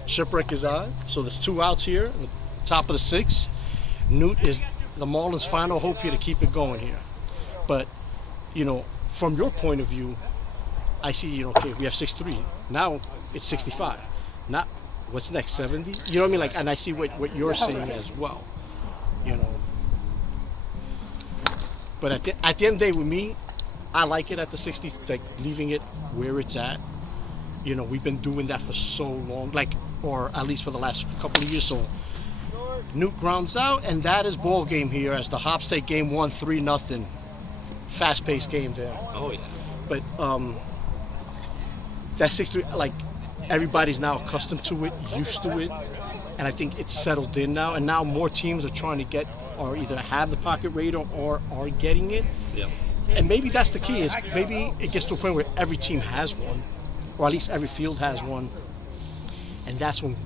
Shipwreck is on. So there's 2 outs here, at the top of the 6th. Newt is the Marlins' final hope here to keep it going here. But, you know, from your point of view, I see, you know, okay, we have 6-3. Now it's 65. Now, what's next, 70? You know what I mean? Like, and I see what you're saying as well. You know. But at the end of the day, with me, I like it at the 60, like leaving it where it's at. You know, we've been doing that for so long, like, or at least for the last couple of years. So Newt grounds out, and that is ball game here as the Hops take game 1, 3-0. Fast-paced game there. Oh yeah. But that 63, like, everybody's now accustomed to it, used to it, and I think it's settled in now. And now more teams are trying to get, or either have the pocket radar or are getting it. Yeah. And maybe that's the key, is maybe it gets to a point where every team has one, or at least every field has one, and that's when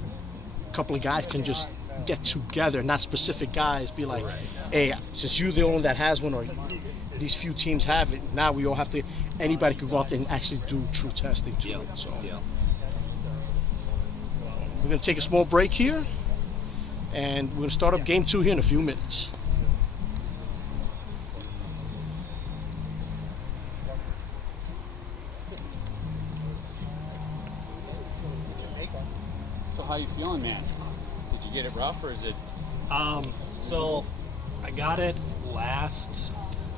a couple of guys can just get together, not specific guys, be like, hey, since you're the only one that has one, or these few teams have it, now we all have to, anybody could go out there and actually do true testing to it. So we're going to take a small break here, and we're going to start up game 2 here in a few minutes. So how you feeling, man? Did you get it rough, or is it? So I got it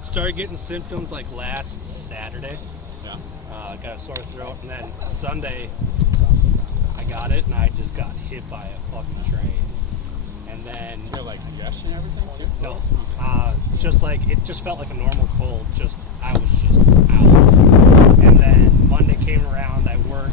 started getting symptoms like last Saturday. Yeah. got a sore throat, and then Sunday I got it, and I just got hit by a fucking train. And then You have like congestion and everything too? no, just like it just felt like a normal cold. Just I was just out. And then Monday came around, I worked,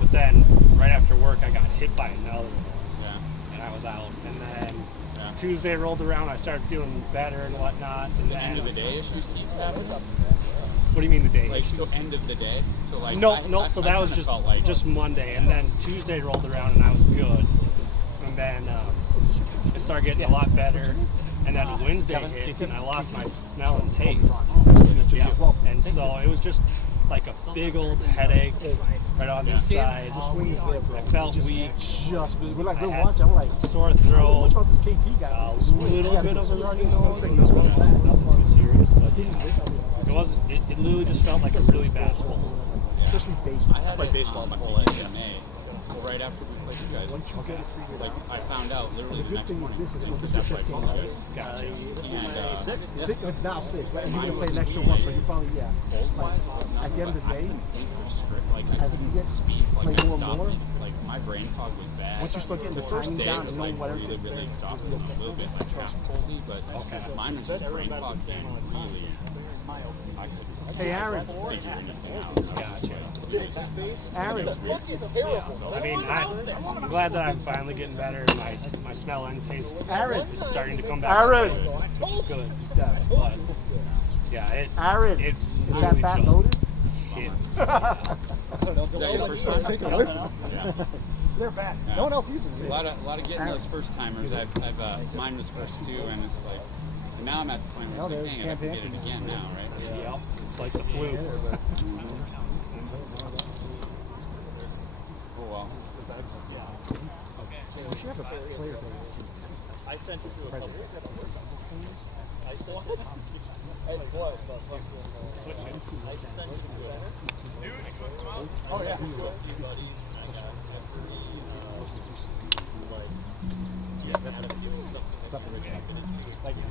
but then right after work I got hit by another one, Yeah. and I was out. And then Yeah. Tuesday rolled around, I started feeling better and whatnot. And The then end of the day issues keep happening? what do you mean the day? Like, so end of the day? So like No, I so that was kinda just felt like Monday, and then Tuesday rolled around and I was good, and then it started getting a lot better, and then Wednesday hit and I lost my smell and taste. Yeah, and so it was just like a big old headache right on this side. I felt weak. We're like, I we're had watching. I'm like, sore throat, about this KT guy? a little bit of a runny nose, nothing too serious, but it wasn't. It literally just felt like a really bad cold. Especially baseball. I had played it baseball on my my whole life. in May. Well, right after we played you guys. Like I found out literally the next morning. Just after I told you guys. Gotcha. And Six, now six, right? And you're gonna play an extra one, so you're probably cold wise, it was At the end of the day, like as you get speed, like play I more and stopped. more, Like my brain fog was bad. once you start getting the first timing day down was and knowing like whatever. really exhausted, and a little bit like half coldy, but mine was just brain fog and really. I couldn't Hey, Aaron. figure anything out. Gotcha. Aaron, I mean, I'm glad that I'm finally getting better. My smell and taste Aaron. is starting to come back. Aaron. Which is good. But yeah, Aaron, it is that really bat just loaded? hit. Is that your first time? Take it away from Yeah. They're bad. Yeah. No one else uses it. A lot of getting those first timers. I've mine was first too, and it's like, and now I'm at the point where it's like, dang it, I can get it again now, right? Yep, it's like the flu. Oh well. We should have a player thing. I sent it to a couple. I sent it. Hey, what? I sent it to Oh, yeah. buddies. Yeah, that had to do with something Like, we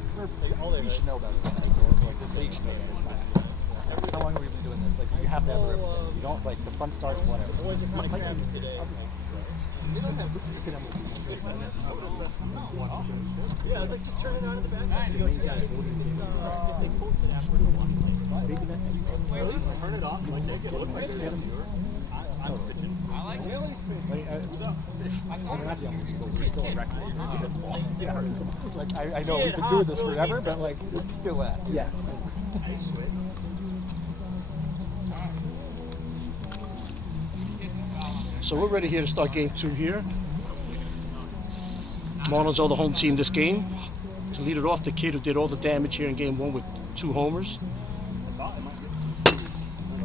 should know about it. Like, this league should know about it. How long have we been doing this? Like, you have to have everything. You don't, like, the fun starts, whatever. boys are kind of cramped today. Yeah, I was like, just turn it on in the back. He goes, yeah, it's they posted after the one place. At least turn it off. Like, they get it. I'm pitching. I like it. What's up? Yeah. Like, I know we've been doing this forever, but, like, it's still that. Yeah. So we're ready here to start game 2 here. Marlins are the home team this game. To lead it off, the kid who did all the damage here in game 1 with 2 homers.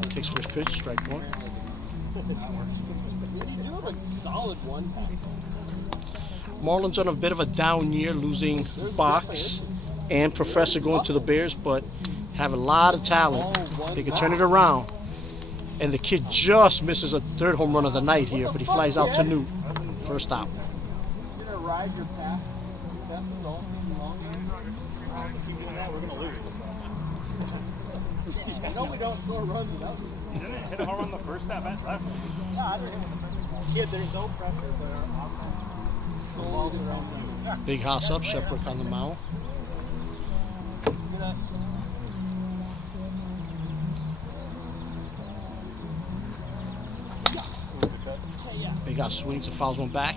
Takes first pitch, strike 1. You have a solid one. Marlins on a bit of a down year, losing Box and Professor going to the Bears, but have a lot of talent. They can turn it around. And the kid just misses a 3rd home run of the night here, but he flies out to Newt. First out. You're going to ride your path successes all season long. We're going to lose. You know we don't score runs without you. You didn't hit a home run the first at bat left. Yeah, I didn't hit him the first one. Kid, there's no pressure, but our offense revolves around you. Big house up, Shepard on the mound. Big house swings and fouls one back.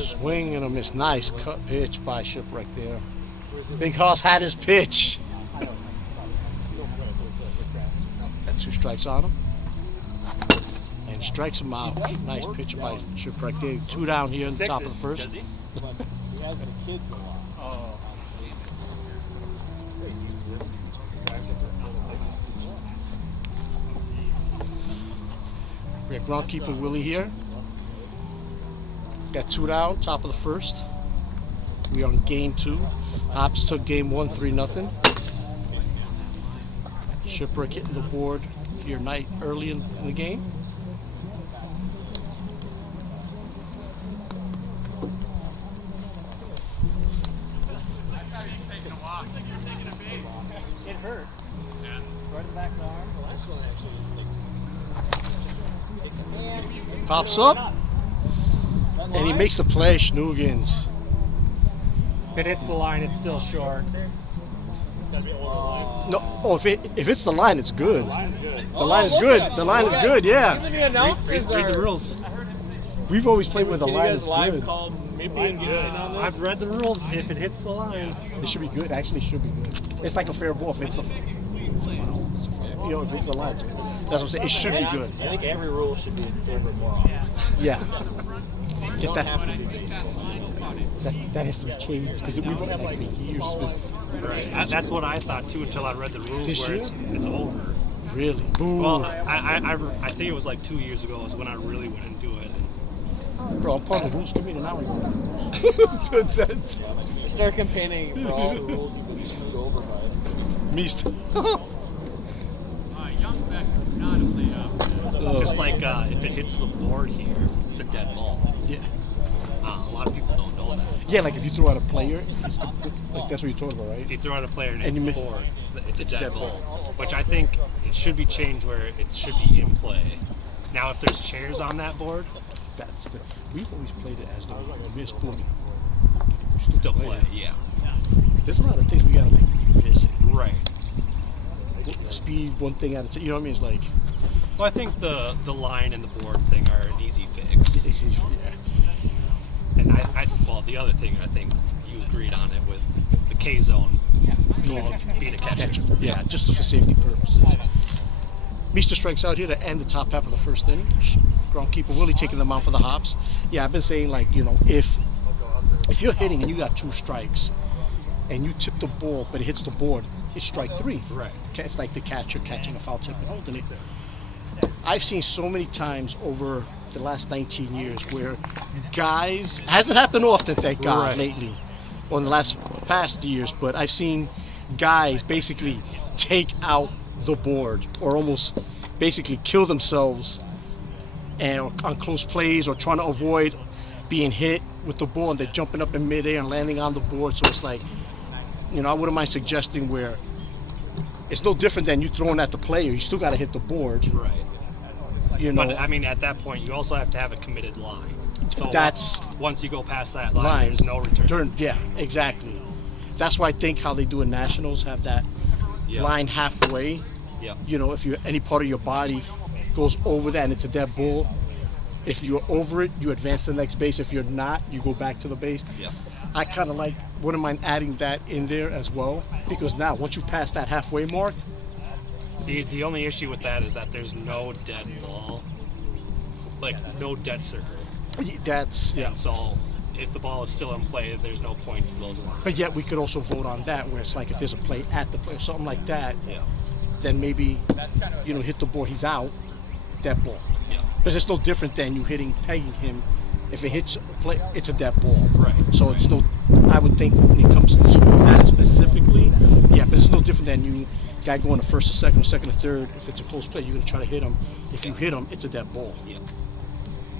Swing and a miss. Nice cut pitch by Shipwreck there. Big Hoss had his pitch. Got 2 strikes on him. And strikes him out. Nice pitch by Shipwreck there. 2 down here in the top of the first. He has the kids a lot. Oh. We have groundkeeper Willie here. Got 2 down, top of the first. We on game 2. Hops took game 1, 3-0. Shipwreck hitting the board here night early in the game. It hurt. Yeah. Right in the back of the arm. The last one actually. Pops up, and he makes the play, Schnoogans. If it hits the line, it's still short. No, oh, if it's the line, it's good. The line is good. The line is good, yeah. Read the rules. We've always played with the Can you line guys is live good. call maybe being behind on this? I've read the rules. If it hits the line, It should be good. Actually, it should be good. It's like a fair ball. If it's the, you know, if it's the line, it's good. That's what I'm saying. It should be good. I think every rule should be in favor of more offense. Yeah. You Get don't that. have to be baseball. That has to be changed because we've like for years. It's been right? That's what I thought too until I read the rules This where year? it's over. really. Boo. Well, I think it was like 2 years ago was when I really went into it. Bro, I'm part of the rules committee now. That's Start campaigning for all the rules you've been screwed over by. me. Young Beck not a play up. Just like if it hits the board here, it's a dead ball. Yeah. A lot of people don't know that. Yeah, like if you throw out a player, like that's what you're talking about, right? If you throw out a player and And it's you the miss- board, it's a dead ball. Which I think it should be changed where it should be in play. Now, if there's chairs on that board, That's the. We've always played it as though we missed boogie. still play. Yeah. There's a lot of things we gotta like revisit. Right. Speed, one thing at a time. You know what I mean? It's like Well, I think the line and the board thing are an easy fix. it's yeah. And well, the other thing I think you agreed on it with the K zone being a catcher. Yeah, just for safety purposes. Meester strikes out here to end the top half of the first inning. Groundkeeper Willie taking them out for the hops. Yeah, I've been saying like, you know, if you're hitting and you got 2 strikes and you tip the ball but it hits the board, it's strike 3. Right. It's like the catcher catching a foul tip and holding it. I've seen so many times over the last 19 years where guys, hasn't happened often, thank God, Right. lately, or in the past years, but I've seen guys basically take out the board or almost basically kill themselves and on close plays or trying to avoid being hit with the ball and they're jumping up in midair and landing on the board. So it's like, you know, I wouldn't mind suggesting where it's no different than you throwing at the player. You still got to hit the board. Right. You know, But I mean, at that point, you also have to have a committed line. So That's- once you go past that line, line. there's no return. Yeah, exactly. That's why I think how they do in nationals have that Yeah. line halfway. Yeah. You know, if you any part of your body goes over that and it's a dead ball, if you're over it, you advance to the next base. If you're not, you go back to the base. Yeah. I kind of like, wouldn't mind adding that in there as well, because now once you pass that halfway mark, The only issue with that is that there's no dead ball, like no dead circle. that's yeah. And so if the ball is still in play, there's no point to those lines. But yet we could also vote on that, where it's like if there's a play at the play or something like that, Yeah. then maybe you know hit the ball, he's out, dead ball. Yeah. Because it's no different than you pegging him. If it hits a play, it's a dead ball. Right. So it's no. I would think when it comes to that specifically, yeah, but it's no different than you guy going to first or second to third. If it's a close play, you're gonna try to hit him. If you hit him, it's a dead ball. Yeah.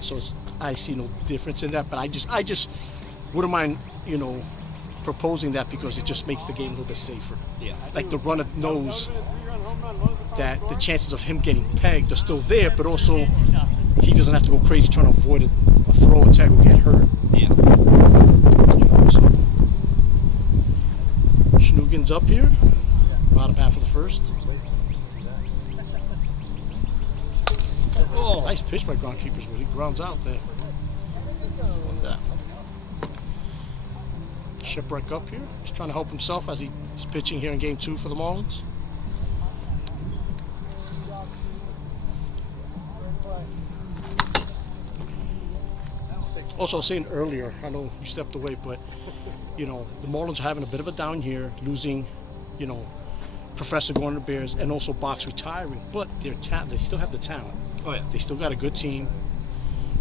So I see no difference in that. But I just wouldn't mind, you know, proposing that because it just makes the game a little bit safer. Yeah. Like the runner knows that the chances of him getting pegged are still there, but also he doesn't have to go crazy trying to avoid a throw attack or get hurt. Yeah. You know, so Schnugen's up here, bottom half of the first. Oh, nice pitch by groundkeepers, but he grounds out there. One down. Shipwreck up here. He's trying to help himself as he's pitching here in game 2 for the Marlins. Also, I was saying earlier, I know you stepped away, but you know, the Marlins are having a bit of a down year, losing, you know, Professor going to the Bears and also Box retiring, but they still have the talent. Oh yeah. They still got a good team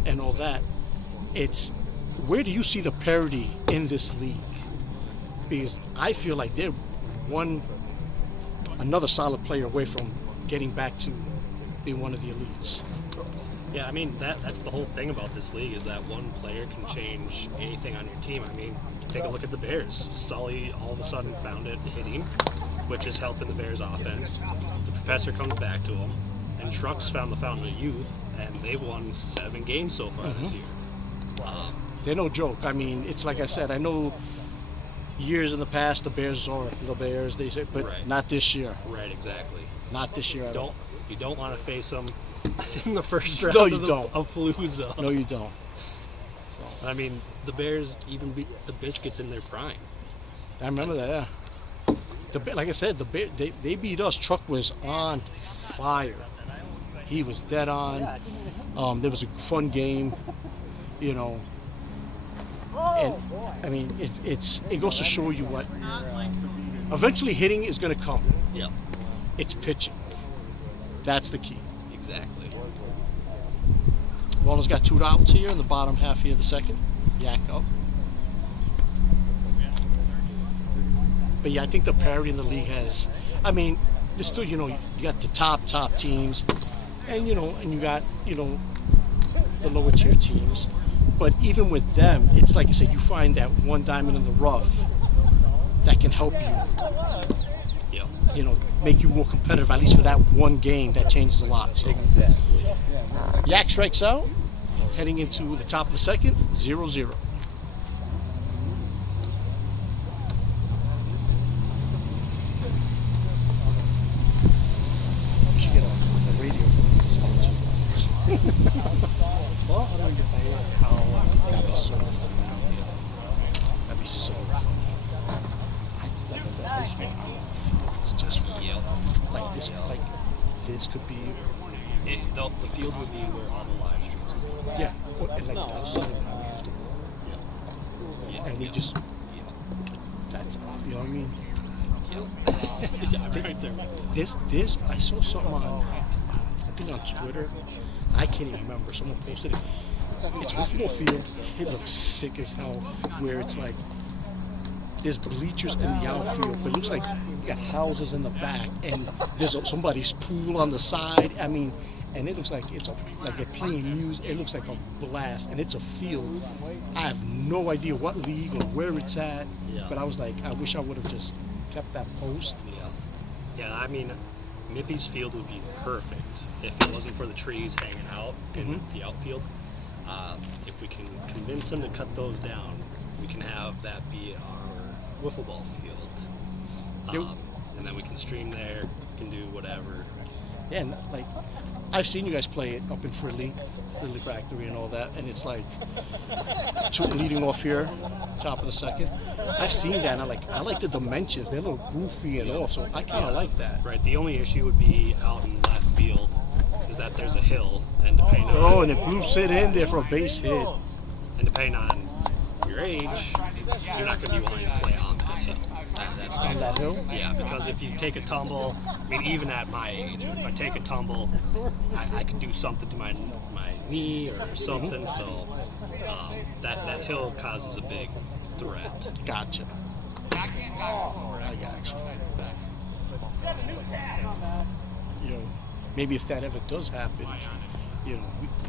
and all that. It's where do you see the parity in this league? Because I feel like they're another solid player away from getting back to being one of the elites. Yeah, I mean that's the whole thing about this league is that one player can change anything on your team. I mean, take a look at the Bears. Sully all of a sudden found it hitting, which is helping the Bears offense. The professor comes back to him, and Trucks found the fountain of youth, and they've won 7 games so far this year. They're no joke. I mean, it's like I said, I know years in the past the Bears are the Bears, they say, but Right. not this year. Right, exactly. Not this year at all. You don't want to face them in the first round No, you don't. of Palooza. No, you don't. I mean, the Bears even beat the Biscuits in their prime. I remember that, yeah. Like I said, they beat us. Truck was on fire. He was dead on. There was a fun game, you know. And I mean, it goes to show you what. Eventually, hitting is going to come. Yeah, It's pitching. That's the key. exactly. Waller's got 2 outs here in the bottom half here of the second. Yak up. But yeah, I think the parity in the league has. I mean, there's still, you know, you got the top teams, and you got, the lower tier teams. But even with them, it's like I said, you find that one diamond in the rough that can help you, Yeah. make you more competitive, at least for that one game. That changes a lot. So. Exactly. Yak strikes out, heading into the top of the second, 0-0. We should get a radio sponsor. Well, I don't know how That'd be so funny. That'd be so funny. Like I said, I just want it's just like this could be, the field would be where all the live streams are. yeah, and like outside of how we used to. Yeah. And we just, that's, you know what I mean? Yeah, right there. This, I saw something on, I think on Twitter. I can't even remember. Someone posted it. It's Whitmore Field. It looks sick as hell. Where it's like there's bleachers in the outfield, but it looks like you got houses in the back, and there's somebody's pool on the side. I mean, and it looks like like they're playing music. It looks like a blast, and it's a field. I have no idea what league or where it's at, Yeah. but I was like, I wish I would have just kept that post. Yeah, I mean, Nippy's field would be perfect if it wasn't for the trees hanging out in the outfield. If we can convince them to cut those down, we can have that be our wiffle ball field. Yep. And then we can stream there, can do whatever. Yeah, and like I've seen you guys play it up in Fridley Factory and all that, and it's like leading off here, top of the second. I've seen that, and I like the dimensions. They're a little goofy and off, so I kind of like that. Right, the only issue would be out in left field is that there's a hill, and depending on Oh, and it bloops it in there for a base hit. and depending on your age, you're not going to be willing to play on that hill. That's On that hill? Yeah, because if you take a tumble, I mean, even at my age, if I take a tumble, I could do something to my knee or something. So that hill causes a big threat. Gotcha. I got you. Maybe if that ever does happen,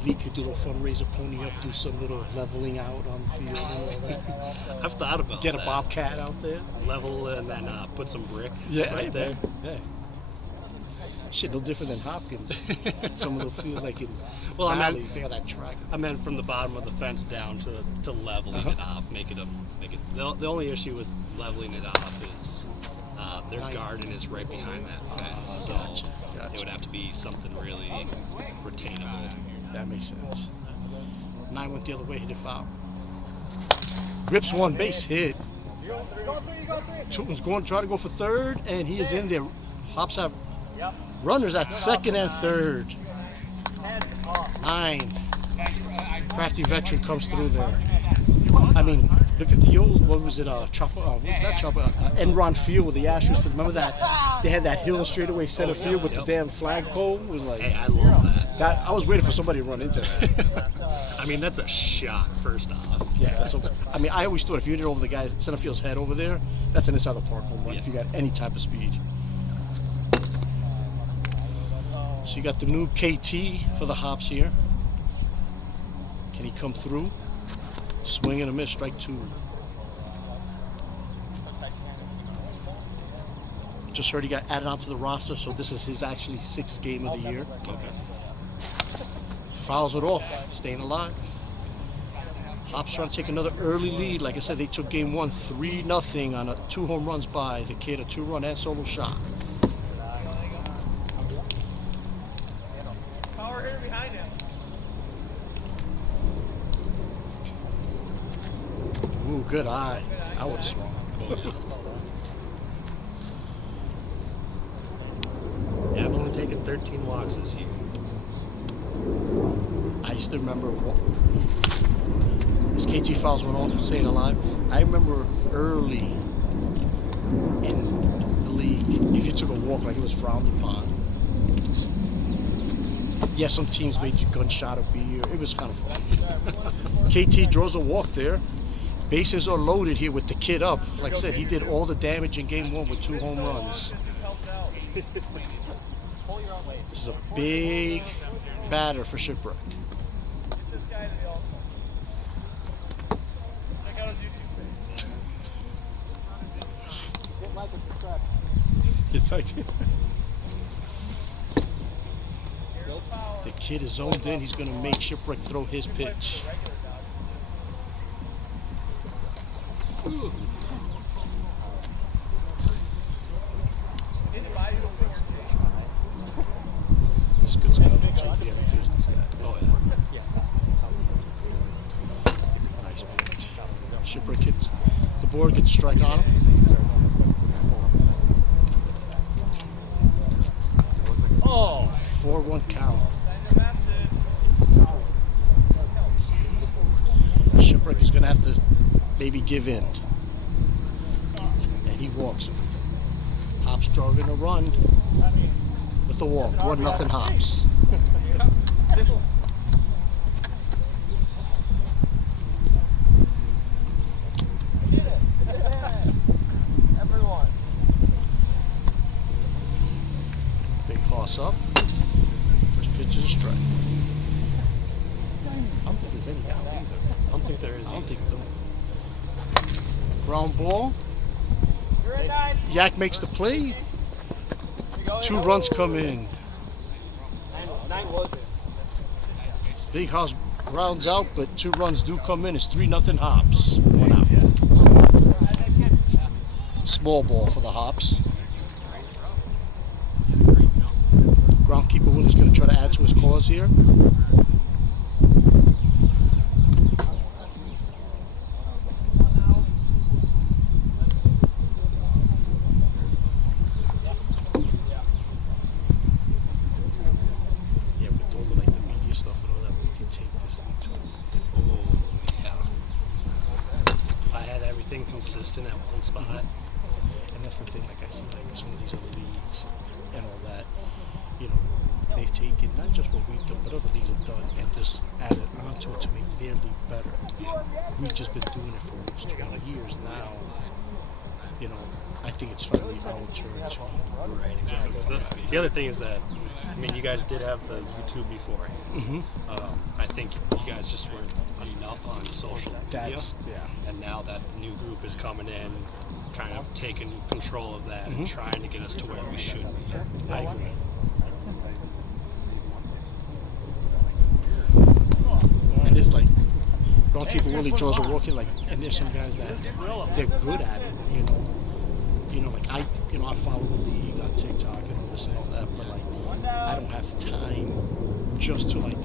Lee could do a fundraiser, pony up, do some little leveling out on the field and all that. I've thought about Get a that. bobcat out there. Level and then put some brick Yeah, right there. Yeah. Shit, no different than Hopkins. Some of the fields like in Well, I Valley, meant- they got that track. I meant from the bottom of the fence down to leveling it off, make it. The only issue with leveling it off is their garden is right behind that fence, so Gotcha. it would have to be something really retainable. That makes sense. 9 went the other way, hit a foul. Grips one, base hit. Tootin's going to try to go for third, and he is in there. Hops have runners at second and third. 9. Crafty veteran comes through there. I mean, look at the old, what was it, Enron Field with the Astros. Remember that? They had that hill straightaway center field with the damn flagpole. It was like, Hey, I love that. I was waiting for somebody to run into that. I mean, that's a shot, first off. Yeah. So, I mean, I always thought if you hit it over the guy center field's head over there, that's an inside the park home run if you got any type of speed. So you got the new KT for the hops here. Can he come through? Swing and a miss, strike 2. Just heard he got added onto the roster, so this is his actually 6th game of the year. Okay. Fouls it off, staying alive. Hops trying to take another early lead. Like I said, they took game 1 3-0 on 2 home runs by the kid, a 2-run and solo shot. Power hitter behind him. Ooh, good eye. That was strong. Yeah, I've only taken 13 walks this year. I used to remember as KT fouls went off, staying alive. I remember early in the league, if you took a walk, like it was frowned upon. Yeah, some teams made you gunshot a beer. It was kind of fun. KT draws a walk there. Bases are loaded here with the kid up. Like I said, he did all the damage in game 1 with 2 home runs. This is a big batter for Shipwreck. This guy to the All-Star. Check out his YouTube page. Get like and subscribe. The kid is zoned in. He's going to make Shipwreck throw his pitch. It's good stuff. Actually, if you haven't faced this guy. Oh, yeah. Nice pitch. Shipwreck hits the board, gets a strike on him. Oh, 4-1 count. Shipwreck is going to have to maybe give in. And he walks him. Hops drawing a run with the walk. 1-0 Hops. Everyone. Big hoss up. First pitch is a strike. I don't think there's any out either. I don't think there is. I don't think so. Ground ball. You're at 9. Yak makes the play. 2 runs come in. 9 was it? Big house grounds out, but 2 runs do come in. It's 3-0 Hops. 1 out. Small ball for the Hops. Groundkeeper Willie's going to try to add to his cause here. Yeah, with all the like the media stuff and all that, we can take this league to Yeah. If I had everything consistent at one spot. And that's the thing, like I see like some of these other leagues and all that, you know, they've taken not just what we've done, but other leagues have done and just added onto it to make their league better. We've just been doing it for almost 20 years now. You know, I think it's finally our turn. Right, exactly. The other thing is that, I mean, you guys did have the YouTube before. I think you guys just weren't enough on social media. That's, yeah. And now that the new group is coming in, kind of taking control of that and trying to get us to where we should be. I agree. And there's like, groundkeeper Willie draws a walk in, like, and there's some guys that they're good at it, you know. You know, like I follow the league on TikTok and all this and all that, but like, I don't have time just to like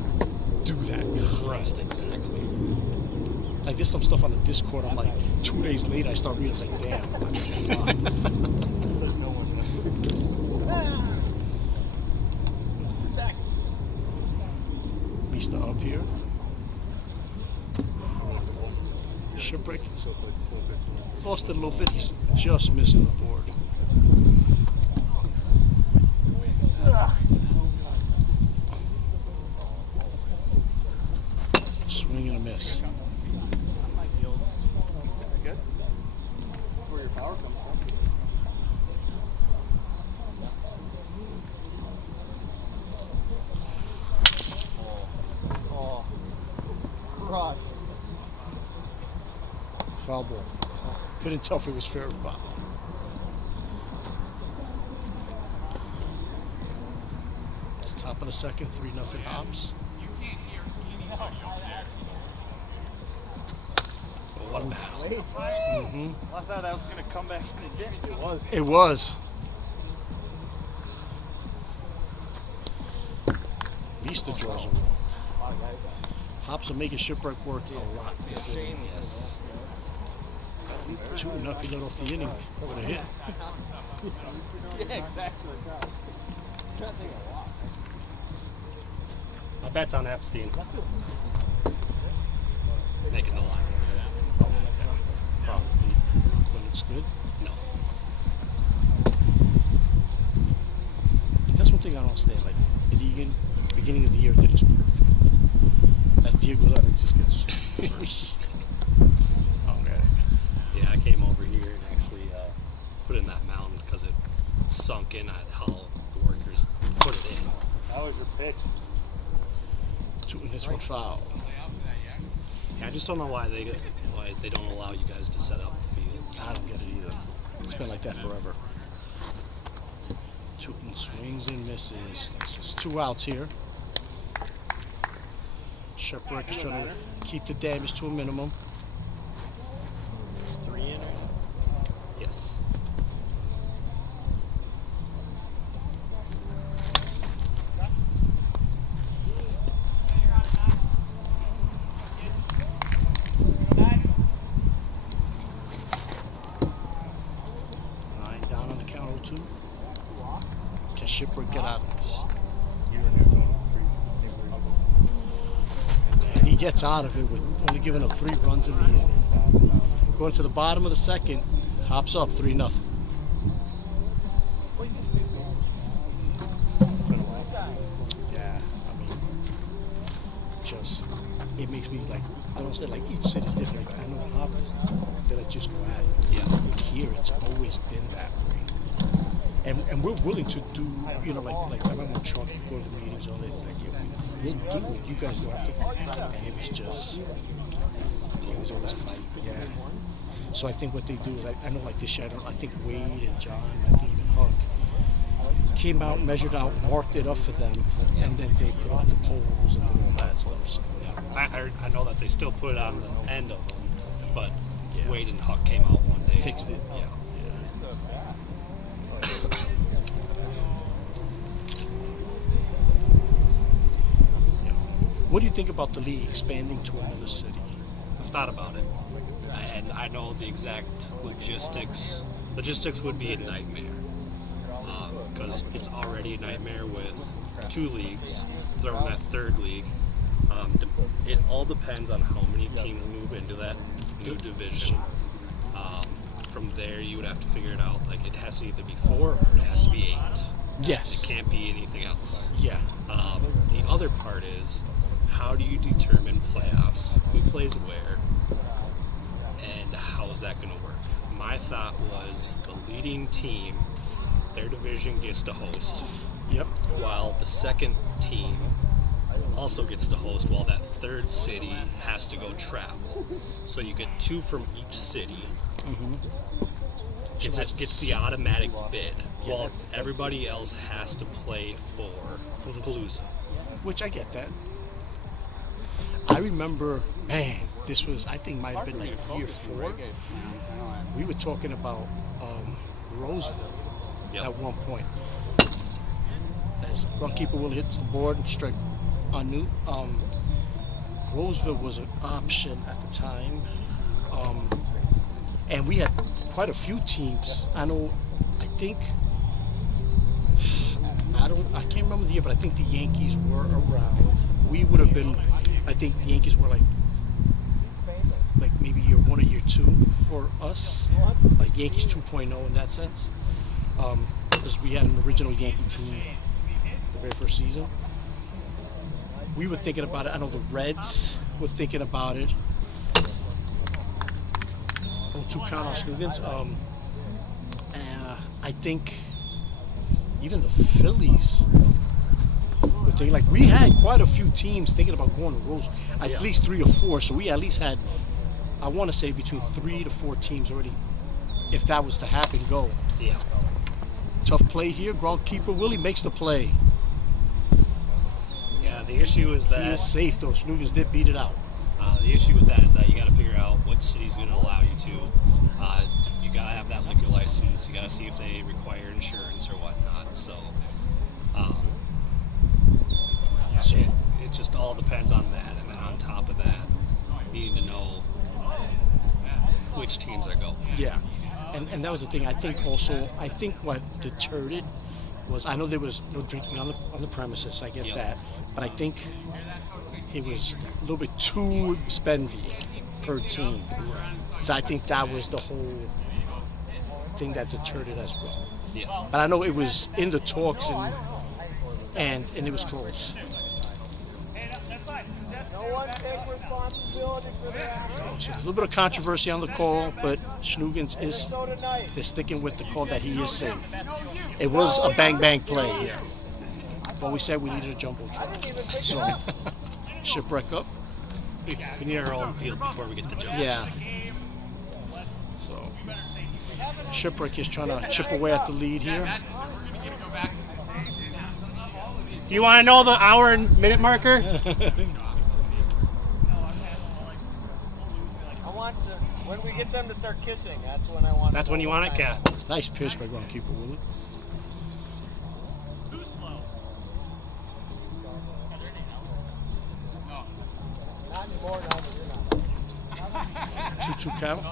do that constantly. Like there's some stuff on the Discord. I'm like 2 days later, I start reading. I was like, damn, I missed a lot. Mista up here. Shipwreck. Lost it a little bit. He's just missing the board. Swing Oh, crushed. Foul ball. Couldn't tell if it was fair or foul. It's top of the second, 3-0 Hops. What a battle. Mm-hmm. I thought I was going to come back and it didn't. It was. It was. At least the draws are wrong. Hops are making Shipwreck work a lot this inning. Yes. 2-0 let off the inning with a hit. Yeah, exactly. My bet's on Epstein. Making the line. Probably. But it's good. No. That's one thing I don't understand. Like, beginning of the year, everything's perfect. As the year goes on, it just gets worse. Okay. Yeah, I came over here and actually put in that mountain because it sunk in at how the workers put it in. That was your pitch. 2 and this one foul. Yeah, I just don't know why they don't allow you guys to set up the fields. I don't get it either. It's been like that forever. 2 and swings and misses. It's 2 outs here. Shipwreck is trying to keep the damage to a minimum. It's 3 in right now? Yes. Nine down on the count 0-2. Can Shipwreck get out of this? And he gets out of it with only giving up 3 runs in the inning. Going to the bottom of the second, Hops up 3-0. Yeah, I mean, just it makes me like I don't say like each city's different. Like, I know Hops, then I just go at it. Yeah. Here, it's always been that way. And we're willing to do, you know, like I remember when Trump would go to the meetings on it, it's like, yeah, we'll do it. You guys don't have to. And it was just, it was always a fight. Yeah. So I think what they do is, I know like this year, I think Wade and John, I think even Huck, came out, measured out, marked it up for them, and then they put up the poles and all that stuff. So, I know that they still put it on the end of them, but Yeah. Wade and Huck came out one day. fixed it. Yeah. What do you think about the league expanding to another city? I've thought about it, and I know the exact logistics. Logistics would be a nightmare because it's already a nightmare with 2 leagues. Throw in that 3rd league. It all depends on how many teams move into that new division. From there, you would have to figure it out. Like, it has to either be 4 or it has to be 8. Yes. It can't be anything else. Yeah. The other part is, how do you determine playoffs? Who plays where? And how is that going to work? My thought was the leading team, their division gets to host, Yep. while the second team also gets to host, while that 3rd city has to go travel. So you get 2 from each city. Gets the automatic bid, while everybody else has to play for Palooza. Which I get that. I remember, man, this was, I think might have been like year 4. We were talking about Roseville Yep. at one point. As Runkeeper Will hits the board and strike on Newt. Roseville was an option at the time. And we had quite a few teams. I can't remember the year, but I think the Yankees were around. We would have been, I think the Yankees were like maybe year 1 or year 2 for us, like Yankees 2.0 in that sense. Because we had an original Yankee team the very first season. We were thinking about it. I know the Reds were thinking about it. 2 count on Snugans. I think even the Phillies were thinking, like, we had quite a few teams thinking about going to Rose, at least 3 or 4. So we at least had, I want to say, between 3 to 4 teams already, if that was to happen, go. Yeah. Tough play here. Groundkeeper Willie makes the play. Yeah, the issue is He that is safe, though. Snoogans did beat it out. the issue with that is that you got to figure out what city's going to allow you to. You got to have that liquor license. You got to see if they require insurance or whatnot. So, it just all depends on that. And then on top of that, you need to know which teams are going. Yeah. And that was the thing. I think what deterred it was, I know there was no drinking on the premises. I get that. But I think it was a little bit too spendy per team. So I think that was the whole thing that deterred it as well. Yeah. But I know it was in the talks and it was close. No one take responsibility for that. So there's a little bit of controversy on the call, but Snoogans they're sticking with the call that he is safe. It was a bang play here. But we said we needed a jumbo drive. So shipwreck up. We need our own field before we get the jump. Yeah. So shipwreck is trying to chip away at the lead here. Do you want to know the hour and minute marker? When we get them to start kissing, that's when I want. That's when you want it, Cat. Nice pitch by groundkeeper Willie. Not anymore. Now that you're not. 2-2 count.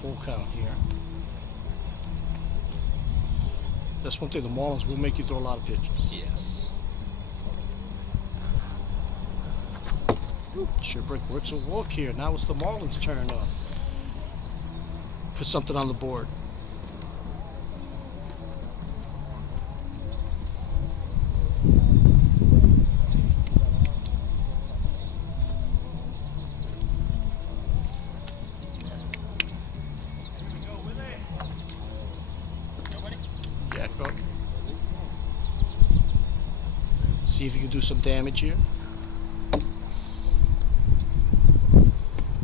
Full count here. That's one thing, the Marlins will make you throw a lot of pitches. Yes. Shipwreck works a walk here. Now it's the Marlins' turn to put something on the board. See if you can do some damage here.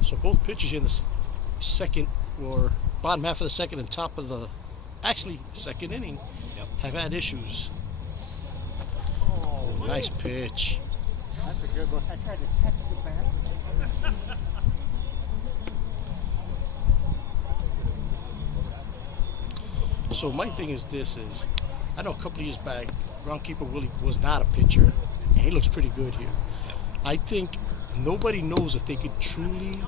So both pitchers in the second or bottom half of the second and top of the second inning have had issues. Oh, nice pitch. That's a good one. I tried to catch the bat. So my thing is I know a couple of years back, groundkeeper Willie was not a pitcher, and he looks pretty good here. I think nobody knows if they could truly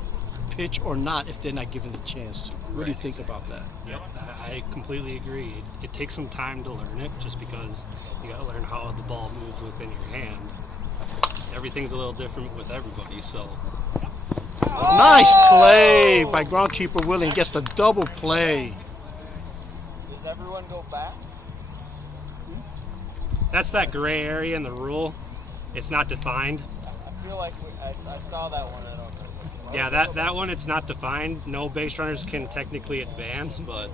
pitch or not if they're not given the chance. What do you think about that? Yep, I completely agree. It takes some time to learn it, just because you got to learn how the ball moves within your hand. Everything's a little different with everybody, so. Nice play by groundkeeper Willie, and gets the double play. Does everyone go back? That's that gray area in the rule. It's not defined. I feel like I saw that one. Yeah, that one, it's not defined. No base runners can technically advance, but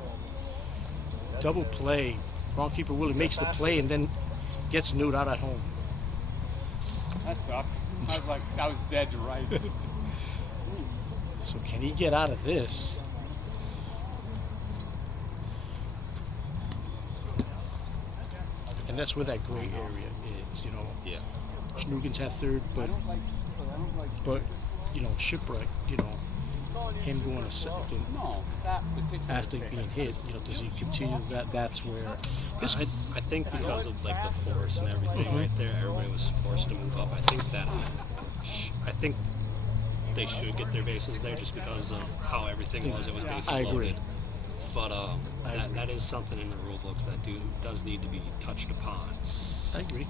Double play. Groundkeeper Willie makes the play and then gets Newt out at home. That sucked. I was dead to right. So can he get out of this? And that's where that gray area is, you know. yeah. Snoogans had third, but you know, Shipwreck, you know, him going to second No, that particular after being hit, you know, does he continue that? That's where this. I think because of like the force and everything right there, everybody was forced to move up. I think they should get their bases there just because of how everything was. It was bases I agree. loaded. But that is something in the rule books that does need to be touched upon. I agree.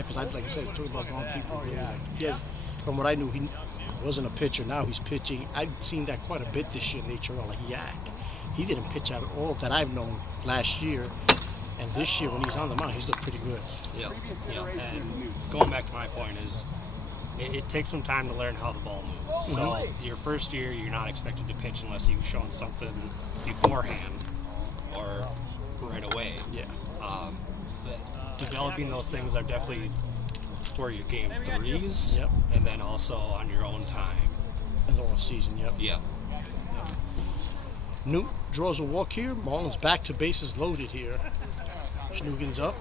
Yeah, because like I said, talking about groundkeeper, really, like, yes, from what I knew, he wasn't a pitcher. Now he's pitching. I've seen that quite a bit this year in HRL, like Yak. He didn't pitch at all that I've known last year. And this year, when he's on the mound, he's looked pretty good. Yeah. And going back to my point is, it takes some time to learn how the ball moves. So your first year, you're not expected to pitch unless you've shown something beforehand or right away. Yeah. Developing those things are definitely for your game threes, Yep. and then also on your own time. In the off season, yep. Yeah. Newt draws a walk here. Marlins back to bases loaded here. Schnugen's up.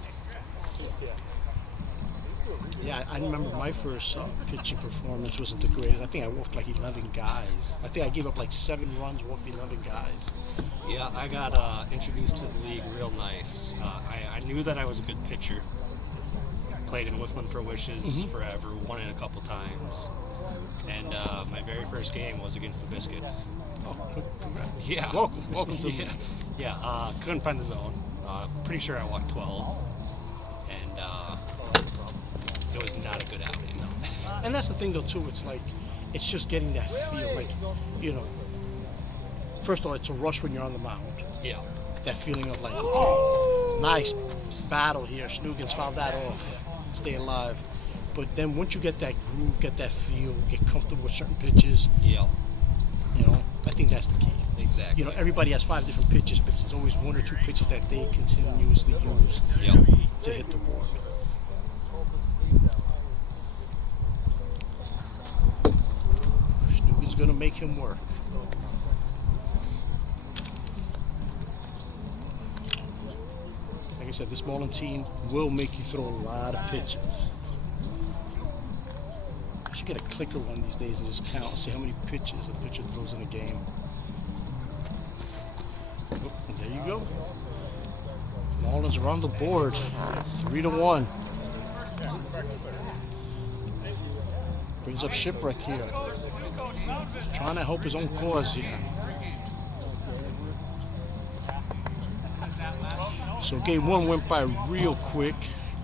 Yeah, I remember my first pitching performance wasn't the greatest. I think I walked like 11 guys. I think I gave up like 7 runs, walked 11 guys. Yeah, I got introduced to the league real nice. I knew that I was a good pitcher. Played in Whifflin for Wishes forever, won it a couple times. And my very first game was against the Biscuits. Oh, congrats. Yeah. Welcome to the league. Yeah, couldn't find the zone. Pretty sure I walked 12. And it was not a good outing. And that's the thing, though, too. It's like, it's just getting that feel. Like, you know, first of all, it's a rush when you're on the mound. Yeah. That feeling of like, okay, nice battle here. Schnugen's fouled that off. Stay alive. But then once you get that groove, get that feel, get comfortable with certain pitches, Yeah. you know, I think that's the key. Exactly. You know, everybody has 5 different pitches, but there's always 1 or 2 pitches that they continuously use Yeah. to hit the ball. Schnugen's going to make him work. Like I said, this Marlins team will make you throw a lot of pitches. I should get a clicker one these days and just count, see how many pitches a pitcher throws in a game. Oh, there you go. Marlins are on the board, 3-1. Brings up Shipwreck here. He's trying to help his own cause here. So game 1 went by real quick.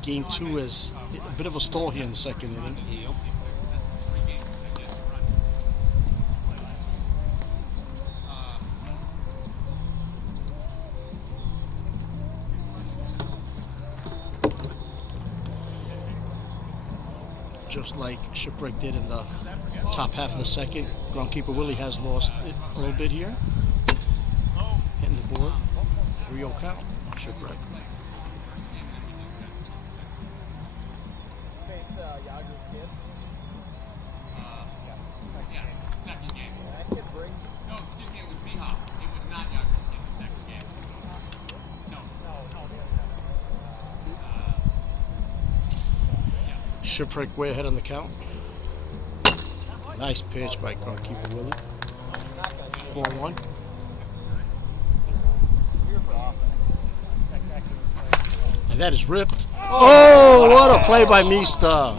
Game 2 is a bit of a stall here in the second inning. Yep. Just like Shipwreck did in the top half of the second, groundkeeper Willie has lost it a little bit here. Hitting the board. 3-0 count. Shipwreck. Yeah, second game. No, excuse me, it was Mihawk. It was not Yager's kid the second game. No. Shipwreck way ahead on the count. Nice pitch by groundkeeper Willie. 4-1. And that is ripped. Oh, what a play by Mista.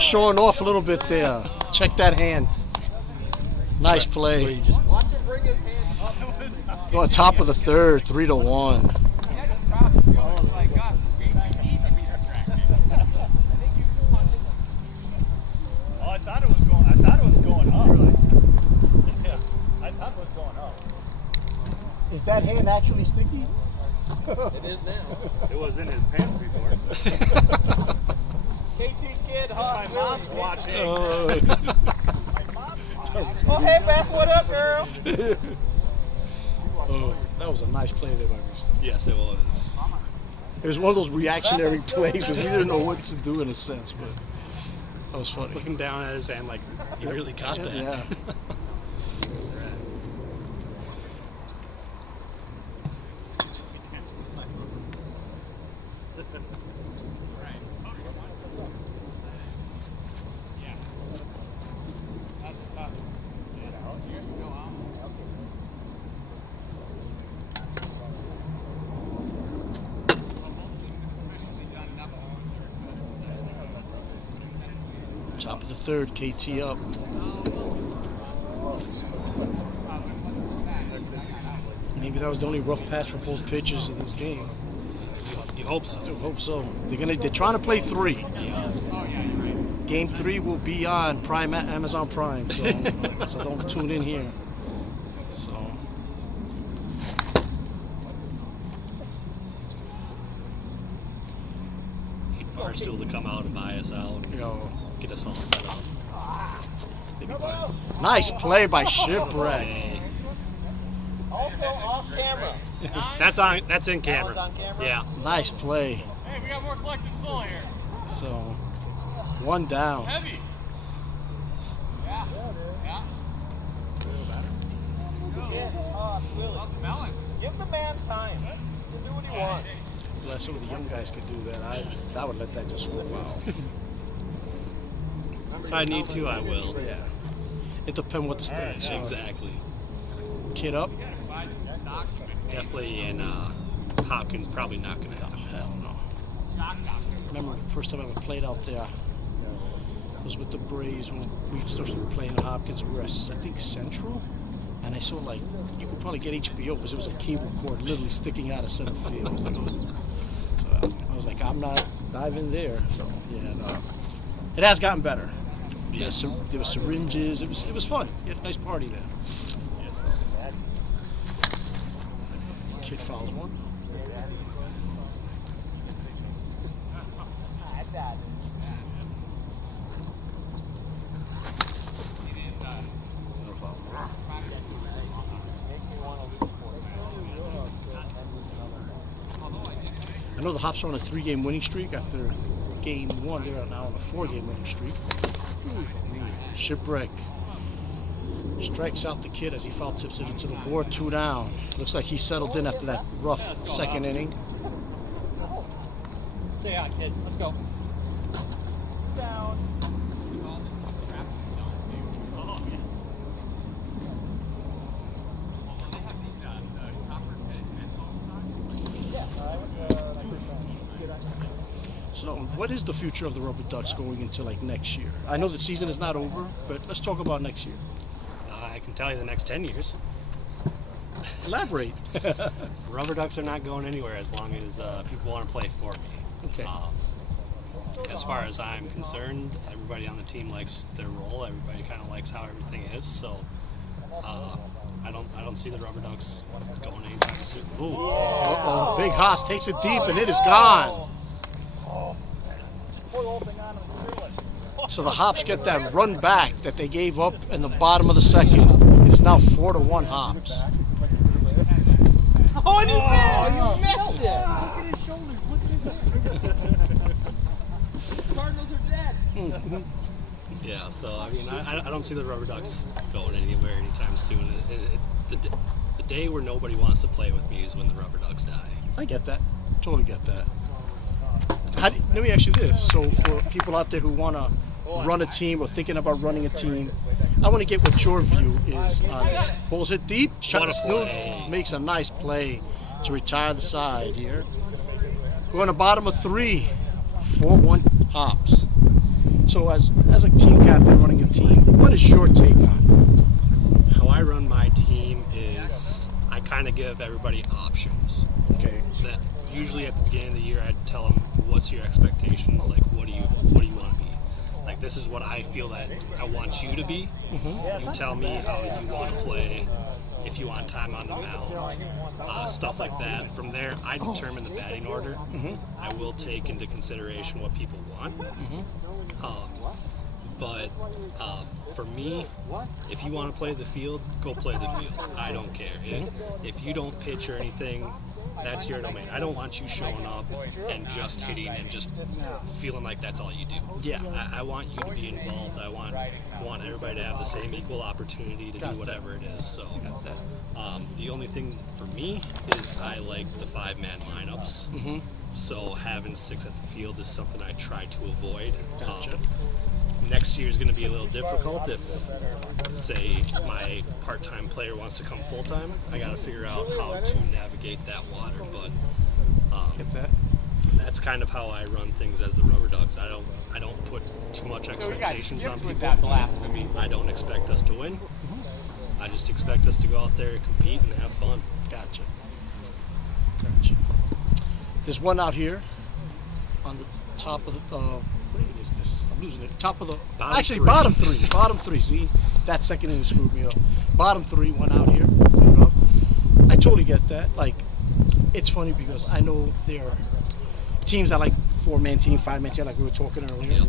Showing off a little bit there. Check that hand. Nice play. Go on top of the third, 3-1. Oh, I thought it was going up. Yeah, I thought it was going up. Is that hand actually sticky? It is now. It was in his pants before. KT kid, my mom's watching. Oh, hey, Beth, what up, girl? Oh, that was a nice play there by Mista. Yes, it was. It was one of those reactionary plays because he didn't know what to do in a sense, but that was funny. Looking down at his hand like, you really got that. Yeah. Top of the third, KT up. Maybe that was the only rough patch for both pitchers in this game. Yep. hope so. I hope so. They're trying to play 3. Game 3 will be on Amazon Prime, so so don't tune in here. So Need Barstool to come out and buy us out. Get us all set up. nice play by Shipwreck. Hey. Also off camera. That's in camera. on camera? Yeah. Nice play. Hey, we got more collective soul here. So 1 down. Heavy. Yeah. Yeah. Willie. Melon. Give the man time to do what he wants. Glad some of the young guys could do that. I would let that just roll out. If I need to, I will. Yeah. It depends what the stakes are. Exactly. Kid up? Definitely, and Hopkins probably not going to help. Hell no. Remember the first time I ever played out there was with the Braves when we started playing at Hopkins. We were at, I think, Central. And I saw, like, you could probably get HBO because there was a cable cord literally sticking out of center field. So I was like, I'm not diving there. So, yeah, no. It has gotten better. Yes. There were syringes. It was fun. You had a nice party there. Kid fouls one. I know the Hops are on a 3-game winning streak. After game 1, they're now on a 4-game winning streak. Shipwreck strikes out the kid as he foul tips it into the board. 2 down. Looks like he settled in after that rough second inning. Say hi, kid. Let's go. Down. So, what is the future of the Rubber Ducks going into like next year? I know the season is not over, but let's talk about next year. I can tell you the next 10 years. Elaborate. Rubber Ducks are not going anywhere as long as people want to play for me. Okay. As far as I'm concerned, everybody on the team likes their role. Everybody kind of likes how everything is. So I don't see the Rubber Ducks going anytime soon. Ooh. Uh-oh, Big Haas takes it deep and it is gone. So the Hops get that run back that they gave up in the bottom of the second. It's now 4-1 Hops. Oh, and you missed it! Look at his shoulders. Look at his Cardinals are dead. Yeah, so I mean, I don't see the Rubber Ducks going anywhere anytime soon. The day where nobody wants to play with me is when the Rubber Ducks die. I get that. Totally get that. Let me ask you this. So for people out there who want to run a team or thinking about running a team, I want to get what your view is on this. Balls hit deep. Play. Makes a nice play to retire the side here. Going to bottom of 3, 4-1 Hops. So as a team captain running a team, what is your take on How I run my team is I kind of give everybody options. it? Okay. That usually at the beginning of the year I'd tell them, what's your expectations? Like, what do you want to be? Like, this is what I feel that I want you to be. You tell me how you want to play, if you want time on the mound, stuff like that. From there, I determine the batting order. I will take into consideration what people want. But for me, if you want to play the field, go play the field. I don't care. If you don't pitch or anything, that's your domain. I don't want you showing up and just hitting and just feeling like that's all you do. Yeah. I want you to be involved. I want everybody to have the same equal opportunity to do whatever it is. So the only thing for me is I like the 5-man lineups. So having 6 at the field is something I try to avoid. Gotcha. Next year is going to be a little difficult if, say, my part-time player wants to come full-time. I got to figure out how to navigate that water, but Get that? that's kind of how I run things as the Rubber Ducks. I don't put too much expectations on people. I don't expect us to win. I just expect us to go out there and compete and have fun. Gotcha. There's one out here on the top of the. What is this? I'm losing it. Top of the. Bottom three. Bottom three. See, that second inning screwed me up. Bottom three, one out here. You know? I totally get that. Like, it's funny because I know there are teams that like 4-man team, 5-man team, like we were talking earlier.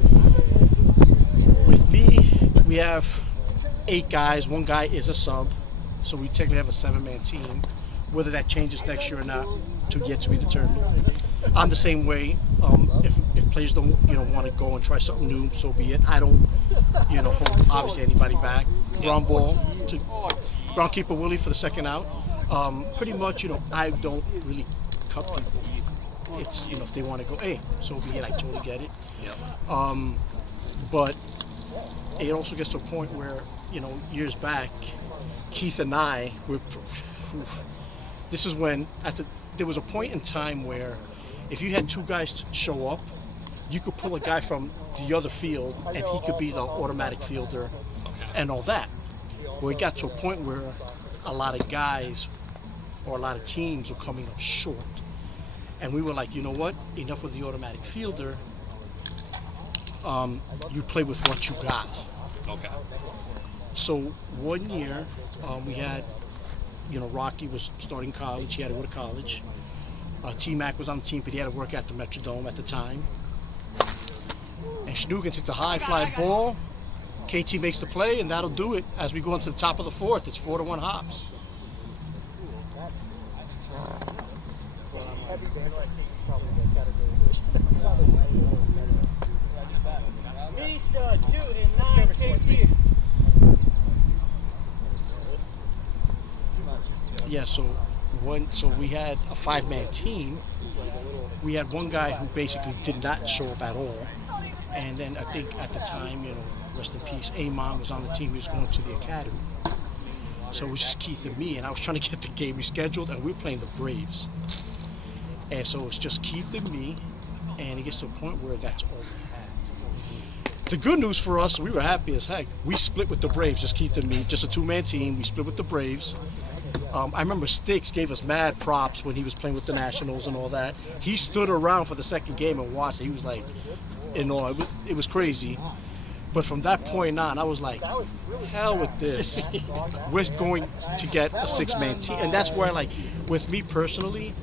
With me, we have 8 guys. 1 guy is a sub, so we technically have a 7-man team. Whether that changes next year or not, yet to be determined. I'm the same way. If players don't, want to go and try something new, so be it. I don't, hold obviously anybody back. Ground ball to groundkeeper Willie for the second out. Pretty much, I don't really cut people. It's if they want to go, hey, so be it. I totally get it. But it also gets to a point where years back, Keith and I were. This is when there was a point in time where if you had 2 guys show up, you could pull a guy from the other field and he could be the automatic fielder and all that. Well, it got to a point where a lot of guys or a lot of teams were coming up short. And we were like, you know what? Enough with the automatic fielder. You play with what you got. Okay. So one year we had, Rocky was starting college. He had to go to college. T-Mac was on the team, but he had to work at the Metrodome at the time. And Schnugen hits a high fly ball. KT makes the play, and that'll do it. As we go into the top of the 4th, it's 4-1 Hops. Mista 2 and 9 KT. Yeah, so we had a 5-man team. We had one guy who basically did not show up at all. And then I think at the time, rest in peace, Amon was on the team. He was going to the academy. So it was just Keith and me, and I was trying to get the game rescheduled, and we were playing the Braves. And so it's just Keith and me, and it gets to a point where that's all we had. The good news for us, we were happy as heck. We split with the Braves, just Keith and me, just a 2-man team. We split with the Braves. I remember Sticks gave us mad props when he was playing with the Nationals and all that. He stood around for the second game and watched it. He was like, it was crazy. But from that point on, I was like, hell with this. We're going to get a 6-man team. And that's where, with me personally,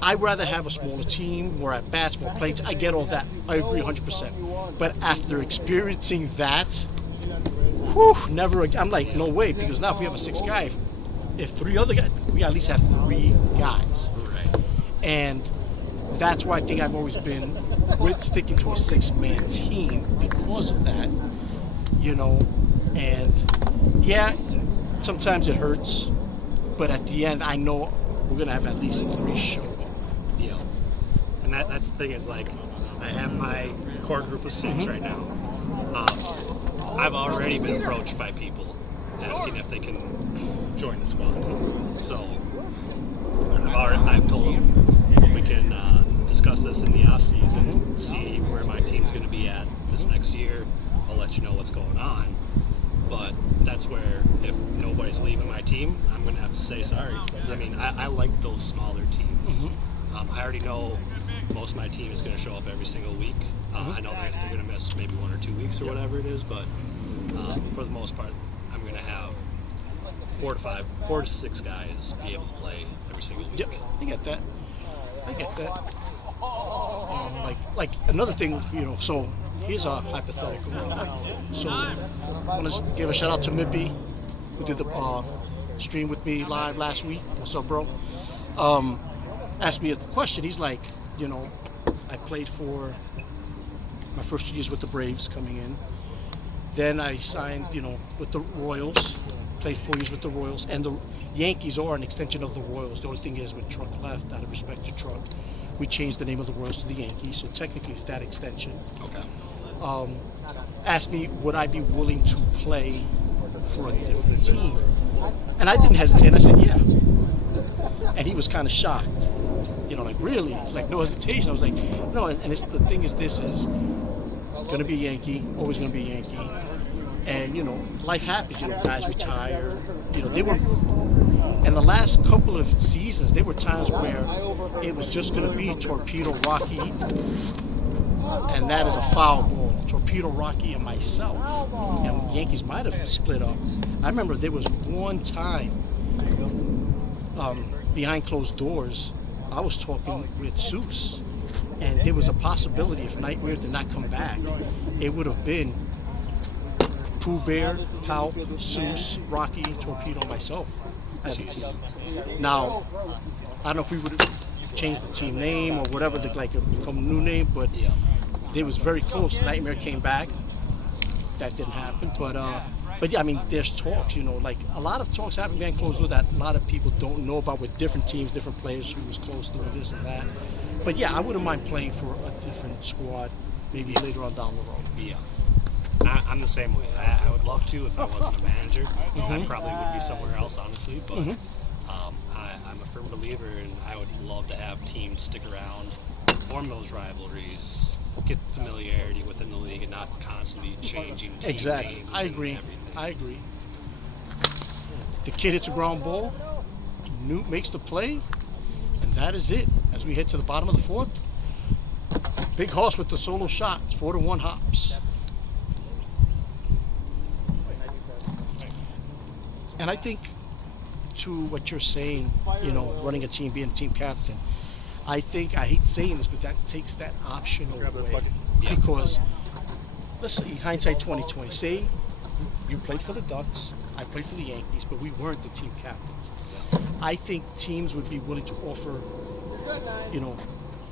I'd rather have a smaller team, more at bats, more playing. I get all that. I agree 100%. But after experiencing that, never again. I'm like, no way, because now if we have a 6th guy, if 3 other guys, we at least have 3 guys. Right. And that's why I think I've always been with sticking to a 6-man team because of that, and yeah, sometimes it hurts, but at the end I know we're going to have at least 3 show up. Yeah. And that's the thing is, I have my core group of 6 right now. I've already been approached by people asking if they can join the squad. So I've told them we can discuss this in the off season, see where my team's going to be at this next year. I'll let you know what's going on. But that's where if nobody's leaving my team, I'm going to have to say sorry. I mean, I like those smaller teams. I already know most of my team is going to show up every single week. I know they're going to miss maybe 1 or 2 weeks or whatever it is, but for the most part, I'm going to have 4 to 6 guys be able to play every single week. Yep, I get that. Like another thing, so here's a hypothetical. So I want to give a shout out to Mippy, who did the stream with me live last week. What's up, bro? Asked me a question. He's like, I played for my first 2 years with the Braves coming in. Then I signed, with the Royals. Played 4 years with the Royals. And the Yankees are an extension of the Royals. The only thing is, when Truck left, out of respect to Truck, we changed the name of the Royals to the Yankees. So technically, it's that extension. Okay. Asked me, would I be willing to play for a different team? And I didn't hesitate. I said, yeah. And he was kind of shocked. Really? Like, no hesitation. I was like, no. And the thing is, this is going to be a Yankee, always going to be a Yankee. And, life happens. Guys retire. They were And the last couple of seasons, there were times where it was just going to be Torpedo, Rocky, and that is a foul ball. Torpedo, Rocky, and myself. And Yankees might have split up. I remember there was one time behind closed doors, I was talking with Seuss, and there was a possibility if Nightmare did not come back, it would have been Pooh Bear, Pal, Seuss, Rocky, Torpedo, myself as a team. Now, I don't know if we would have changed the team name or whatever, like become a new name, but it was very close. Nightmare came back. That didn't happen, but yeah, I mean, there's talks, you know, like a lot of talks happen behind closed doors that a lot of people don't know about with different teams, different players who was close to this and that. But yeah, I wouldn't mind playing for a different squad, maybe later on down the road. Yeah. I'm the same way. I would love to if I wasn't a manager. I probably would be somewhere else, honestly. But I'm a firm believer, and I would love to have teams stick around, form those rivalries, get familiarity within the league, and not constantly changing team Exactly. names. I and agree. everything. I agree. The kid hits a ground ball, Newt makes the play, and that is it. As we head to the bottom of the fourth, Big Hoss with the solo shot. It's 4-1 Hops. And I think to what you're saying, you know, running a team, being a team captain, I think, I hate saying this, but that takes that option away. Because, let's say, hindsight 2020, say you played for the Ducks, I played for the Yankees, but we weren't the team captains. I think teams would be willing to offer, you know,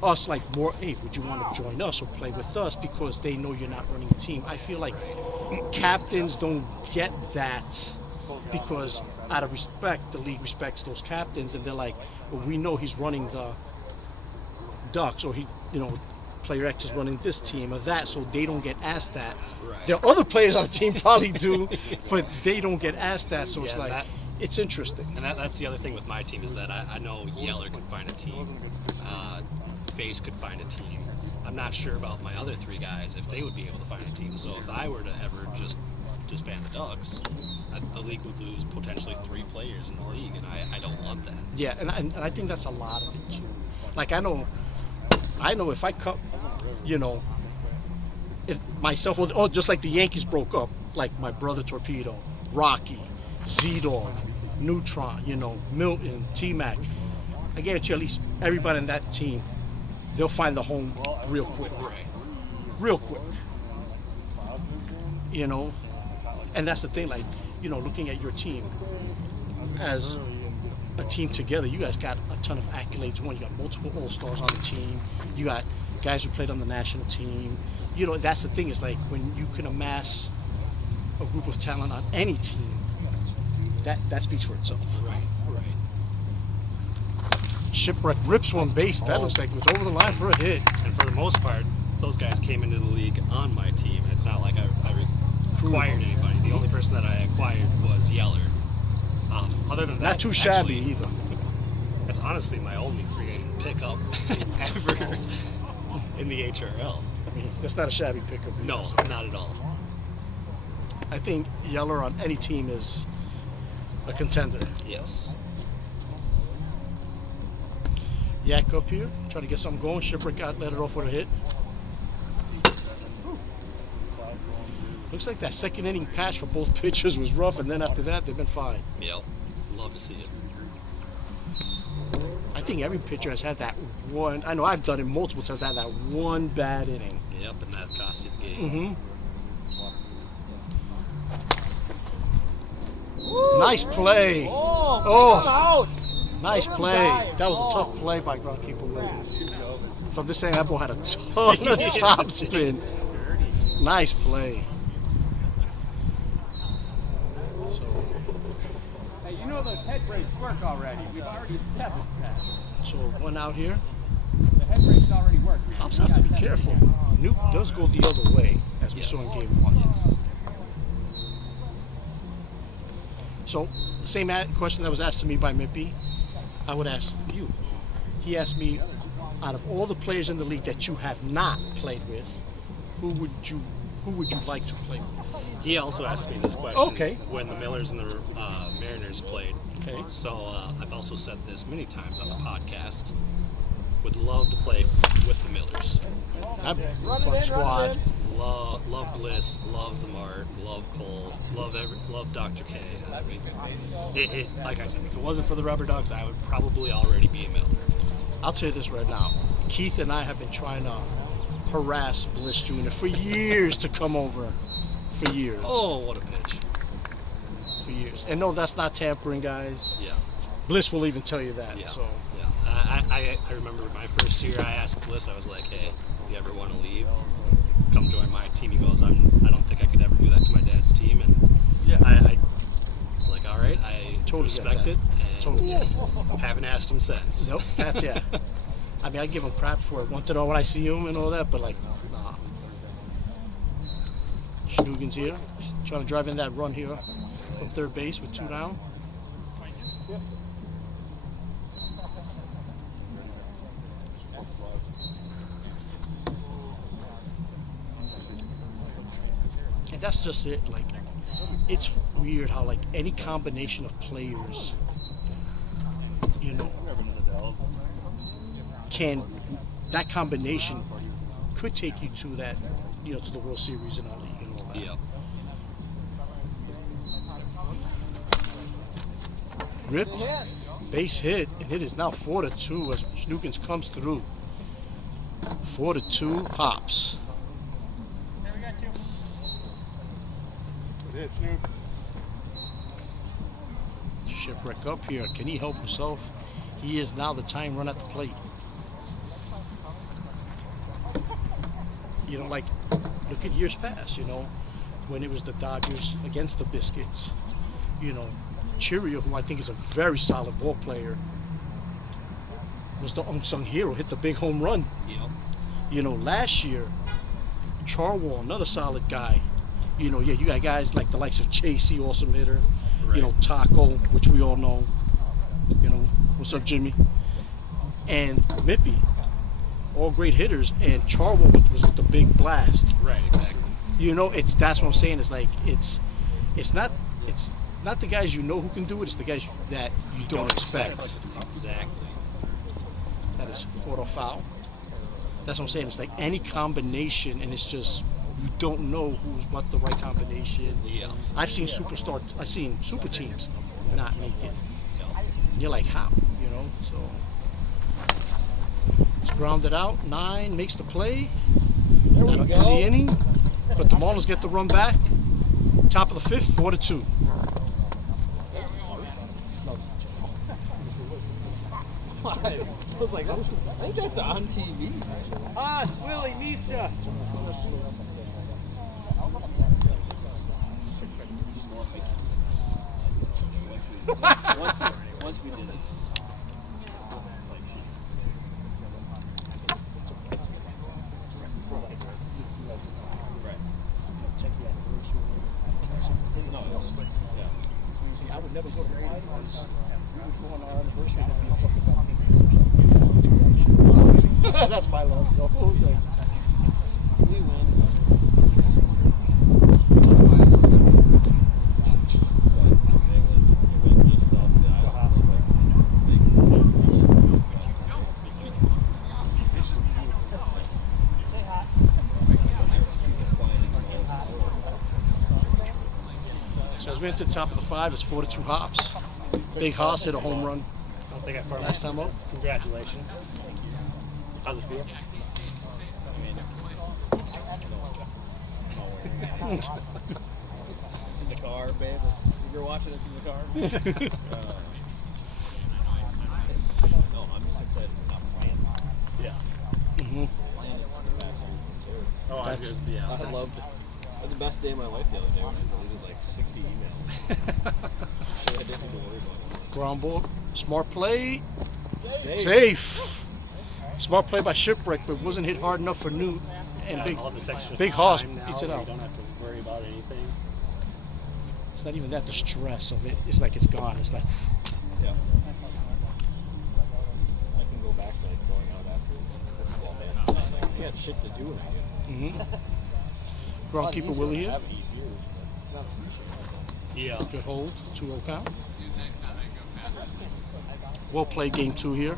us like more, hey, would you want to join us or play with us, because they know you're not running a team. I feel like captains don't get that, because out of respect, the league respects those captains, and they're like, well, we know he's running the Ducks, or he, you know, player X is running this team or that, so they don't get asked that. Right. There are other players on the team probably do, but they don't get asked that, so it's Yeah, like, it's interesting. And that's the other thing with my team is that I know Yeller could find a team, Face could find a team. I'm not sure about my other three guys if they would be able to find a team. So if I were to ever just disband the Ducks, the league would lose potentially 3 players in the league, and I don't want that. Yeah, and I think that's a lot of it too. Like I know if I cut, you know, if myself, or just like the Yankees broke up, like my brother Torpedo, Rocky, Z-Dog, Neutron, you know, Milton, T-Mac, I guarantee you at least everybody in that team, they'll find the home real quick. Right. Real quick. You know, and that's the thing, like, you know, looking at your team as a team together, you guys got a ton of accolades. One, you got multiple All-Stars on the team. You got guys who played on the national team. You know, that's the thing, is like when you can amass a group of talent on any team, that speaks for itself. Right. Shipwreck rips one base. That looks like it was over the line for a hit. And for the most part, those guys came into the league on my team, and it's not like I acquired anybody. The only person that I acquired was Yeller. Other than that, Not too shabby actually, either. That's honestly my only free agent pickup ever in the HRL. I mean, that's not a shabby pickup either, No, so. not at all. I think Yeller on any team is a contender. Yes. Yak up here, trying to get something going. Shipwreck let it off with a hit. Looks like that second inning patch for both pitchers was rough, and then after that, they've been fine. Yep. Love to see it. I think every pitcher has had that one. I know I've done it multiple times. Had that one bad inning. Yep, and that cost you the game. Nice play. Oh, nice play. That was a tough play by groundkeeper Williams. So I'm just saying that ball had a ton of top spin. Nice play. Hey, you know those head brakes work already. We've already established that. So one out here. The head brakes already work, man. Hops have to be careful. Nuke does go the other way, as we saw in game 1. So the same question that was asked to me by Mippy, I would ask you. He asked me, out of all the players in the league that you have not played with, who would you who would you like to play with? He also asked me this question Okay. when the Millers and the Mariners played. Okay. So I've also said this many times on the podcast. Would love to play with the Millers. That'd be a fun squad. Love Bliss, love the Mart, love Cole, love Dr. K. I mean, like I said, if it wasn't for the Rubber Ducks, I would probably already be a Miller. I'll tell you this right now. Keith and I have been trying to harass Bliss Jr. for years to come over. For years. Oh, what a pitch. For years. And no, that's not tampering, guys. Yeah. Bliss will even tell you that. Yeah. So Yeah. I remember my first year, I asked Bliss, I was like, hey, if you ever want to leave, come join my team. He goes, I don't think I could ever do that to my dad's team. And yeah. I was like, all right, I Totally respect get it. that. And Totally. haven't asked him since. Nope, that's yeah. I mean, I give him crap for it once in a while when I see him and all that, but like, nah. Schnugen's here, trying to drive in that run here from third base with 2 down. And that's just it. Like, it's weird how like any combination of players, you know, that combination could take you to that, you know, to the World Series and all that. You know, all that. Yeah. Ripped, base hit, and it is now 4-2 as Snookins comes through. 4-2 Hops. Shipwreck up here. Can he help himself? He is now the tying run at the plate. You know, like, look at years past, you know, when it was the Dodgers against the Biscuits. You know, Cheerio, who I think is a very solid ball player, was the unsung hero, hit the big home run. Yep. You know, last year, Charwell, another solid guy. You know, yeah, you got guys like the likes of Chasey, awesome hitter. Right. You know, Taco, which we all know. You know, what's up, Jimmy? And Mippy, all great hitters. And Charwell was with the big blast. Right, exactly. You know, that's what I'm saying. It's like it's not the guys you know who can do it. It's the guys that you don't expect. Exactly. That is photo foul. That's what I'm saying. It's like any combination, and it's just you don't know what the right combination. Yeah. I've seen super teams not make it. And you're like, how? You know, so it's grounded out. 9 makes the play. That'll end the inning. But the Marlins get the run back. Top of the 5th, 4-2. I was like, I think that's on TV. Ah, Willie Nista. Once we did it. See, I would never go to mine because we would go on our anniversary and be fucking That's my love. So, We win. So as we enter the top of the 5, it's 4-2 Hops. Big Hoss hit a home run Don't think I started last time up. Congratulations. How's it feel? It's in the car, babe. If you're watching, it's in the car. No, I'm just excited we're not playing. Yeah. Mhm. Playing it for the past year. Oh, I was That's- just, yeah. I loved it. I had the best day of my life the other day when I deleted like 60 emails. So I didn't have to worry about it. Ground ball. Smart play. Safe. Safe. Smart play by Shipwreck, but wasn't hit hard enough for Newt. And big, all this extra big Hoss time now beats it where out. You don't have to worry about anything. It's not even that the stress of it. It's like it's gone. It's like, Yeah. I can go back to like going out after the football games. Like, I got shit to do. mhm. Groundkeeper Willie here. Yeah. Good hold, 2-0 count. Well played, game 2 here.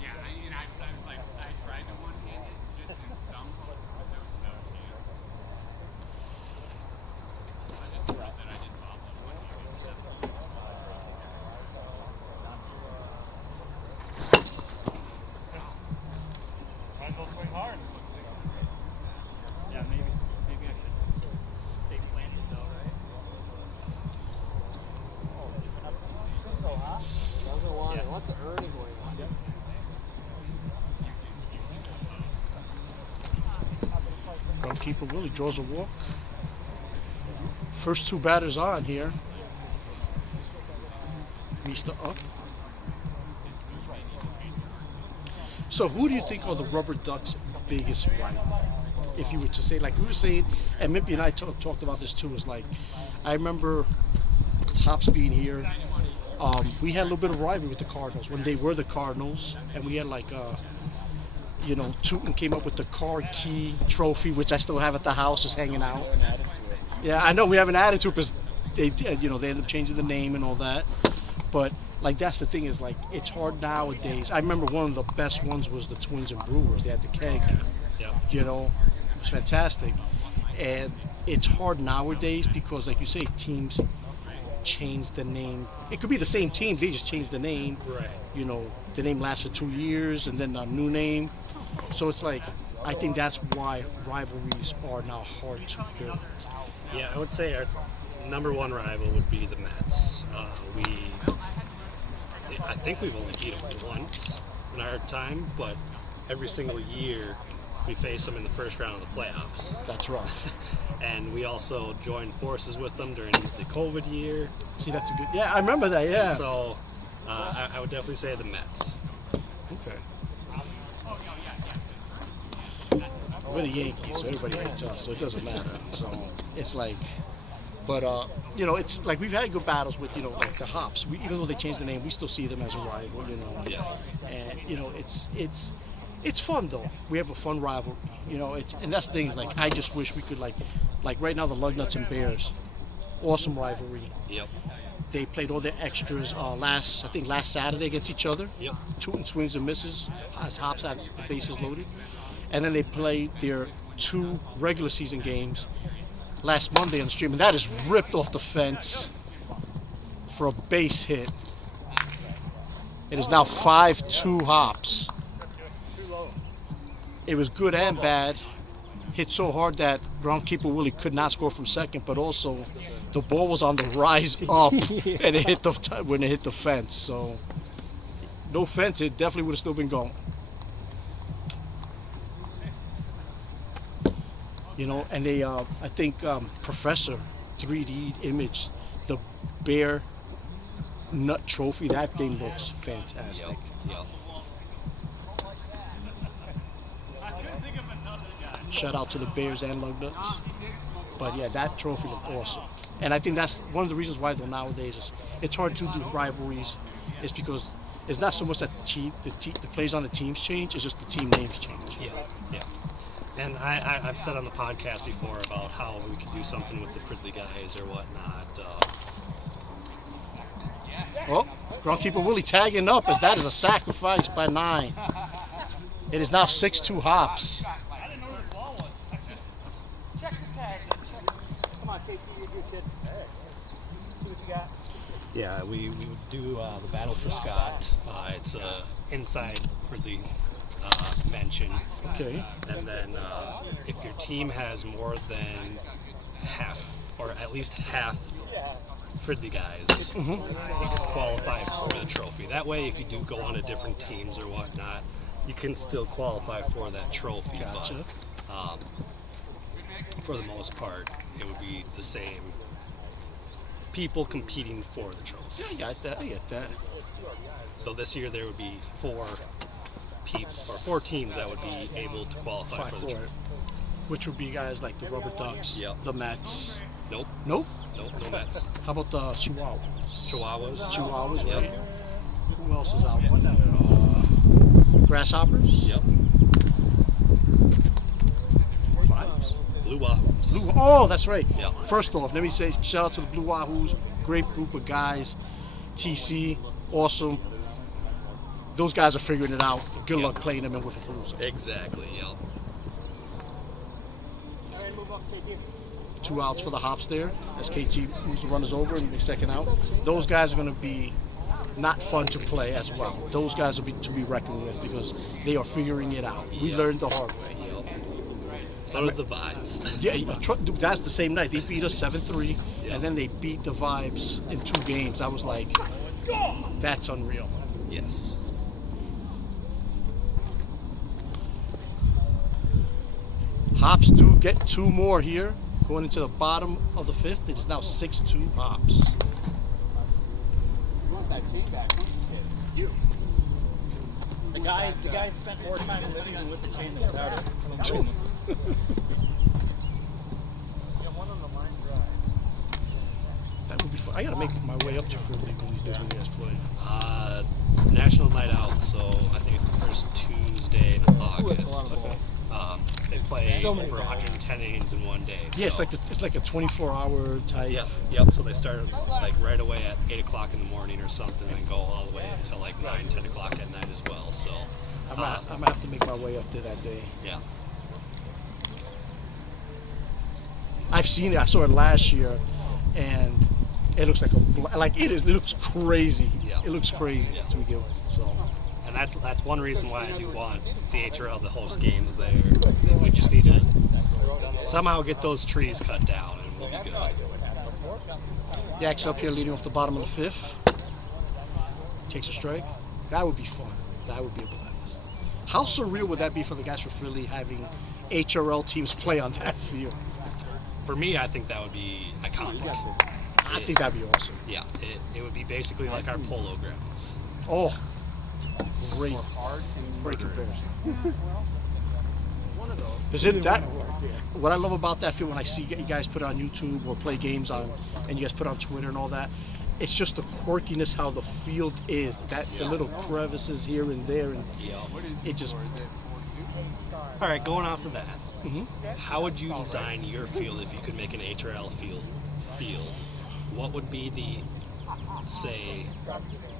Yeah, I was like, I tried to one-hand it just in some, but there was no chance. I just thought that I didn't bother Might as well swing hard. Yeah, maybe I should stay planted though, right? Doesn't want it. What's the earning going on? Groundkeeper Willie draws a walk. First 2 batters on here. Mista up. So who do you think are the Rubber Ducks' biggest rival? If you were to say, like we were saying, and Mippy and I talked about this too, is like, I remember Hops being here. We had a little bit of rivalry with the Cardinals when they were the Cardinals, and we had like, Tootin came up with the Car Key Trophy, which I still have at the house, just hanging out. Yeah, I know we have an attitude because they ended up changing the name and all that. But like that's the thing is like it's hard nowadays. I remember one of the best ones was the Twins and Brewers. They had the keg. Yeah. It was fantastic. And it's hard nowadays because, like you say, teams change the name. It could be the same team, they just change the name. Right. The name lasts for 2 years and then a new name. So it's like, I think that's why rivalries are now hard to build. Yeah, I would say our number one rival would be the Mets. I think we've only beat them once in our time, but every single year we face them in the first round of the playoffs. That's right. And we also joined forces with them during the COVID year. See, that's a good. Yeah, I remember that. Yeah. So I would definitely say the Mets. Okay. We're the Yankees, so everybody hates us, so it doesn't matter. So it's like, but it's like we've had good battles with like the Hops. Even though they changed the name, we still see them as a rival. Yeah. And it's fun though. We have a fun rivalry. And that's the thing is like I just wish we could like right now the Lugnuts and Bears, awesome rivalry. Yep. They played all their extras last Saturday against each other. Yep. Tootin' swings and misses as Hops had the bases loaded. And then they played their 2 regular season games last Monday on the stream, and that is ripped off the fence for a base hit. It is now 5-2 Hops. It was good and bad. Hit so hard that groundkeeper Willie could not score from second, but also the ball was on the rise up and it hit when it hit the fence. So no fence, it definitely would have still been going. And they, I think Professor 3D image, the Bear Nut Trophy, that thing looks fantastic. Yep. Shout out to the Bears and Lugnuts. But yeah, that trophy looked awesome. And I think that's one of the reasons why though nowadays it's hard to do rivalries, is because it's not so much that the players on the teams change, it's just the team names change. Yeah. And I've said on the podcast before about how we could do something with the Fridley guys or whatnot. Oh, groundkeeper Willie tagging up as that is a sacrifice by 9. It is now 6-2 Hops. I didn't know where the ball was. Check the tag. Come on, KT, you're good kid. See what you got. Yeah, we would do the Battle for Scott. It's inside Fridley mention. Okay. And then if your team has more than half, or at least half Fridley guys, you can qualify for the trophy. That way, if you do go on to different teams or whatnot, you can still qualify for that trophy. Gotcha. But for the most part, it would be the same people competing for the trophy. Yeah, I get that. So this year there would be 4 teams that would be able to qualify for the trophy. Which would be guys like the Rubber Ducks, Yep. the Mets. Nope, Nope. no Mets. How about the Chihuahuas? Chihuahuas. Chihuahuas, Yep. right? Who else is out there? Grasshoppers. Yep. Vibes. Blue Wahoos. Oh, that's right. Yeah. First off, let me say shout out to the Blue Wahoos. Great group of guys. TC, awesome. Those guys are figuring it out. Good luck playing them in Whiffapalooza. Exactly, yep. 2 outs for the Hops there. As KT moves the runners over and the second out. Those guys are going to be not fun to play as well. Those guys will be to be reckoned with because they are figuring it out. We learned the hard way. So did the Vibes. Yeah, that's the same night. They beat us 7-3, and then they beat the Vibes in 2 games. I was like, that's unreal. Yes. Hops do get 2 more here. Going into the bottom of the 5th, it is now 6-2 Hops. You want that chain back, huh? You. The guy spent more time in the season with the chain than without it. That would be fun. I gotta make my way up to Fruit League one of these days when you guys play. National Night Out, so I think it's the first Tuesday in August. They play over 110 innings in one day. Yeah, so. it's like a 24-hour type. Yep. So they start like right away at 8 o'clock in the morning or something, and go all the way until like 9, 10 o'clock at night as well. So I'm gonna have to make my way up there that day. yeah. I've seen it. I saw it last year, and it looks like it looks crazy. Yeah. It looks crazy Yeah. as we go. So. And that's one reason why I do want the HRL to host games there. We just need to somehow get those trees cut down, and we'll be good. Yak's up here leading off the bottom of the 5th. Takes a strike. That would be fun. That would be a blast. How surreal would that be for the guys for Philly having HRL teams play on that field? For me, I think that would be iconic. I think that'd be awesome. Yeah, it would be basically like our polo grounds. Oh, great comparison. Isn't that what I love about that field when I see you guys put it on YouTube or play games on, and you guys put it on Twitter and all that? It's just the quirkiness how the field is. The little crevices here and there, and it just. All right, going off of that, how would you design your field if you could make an HRL field? What would be the, say,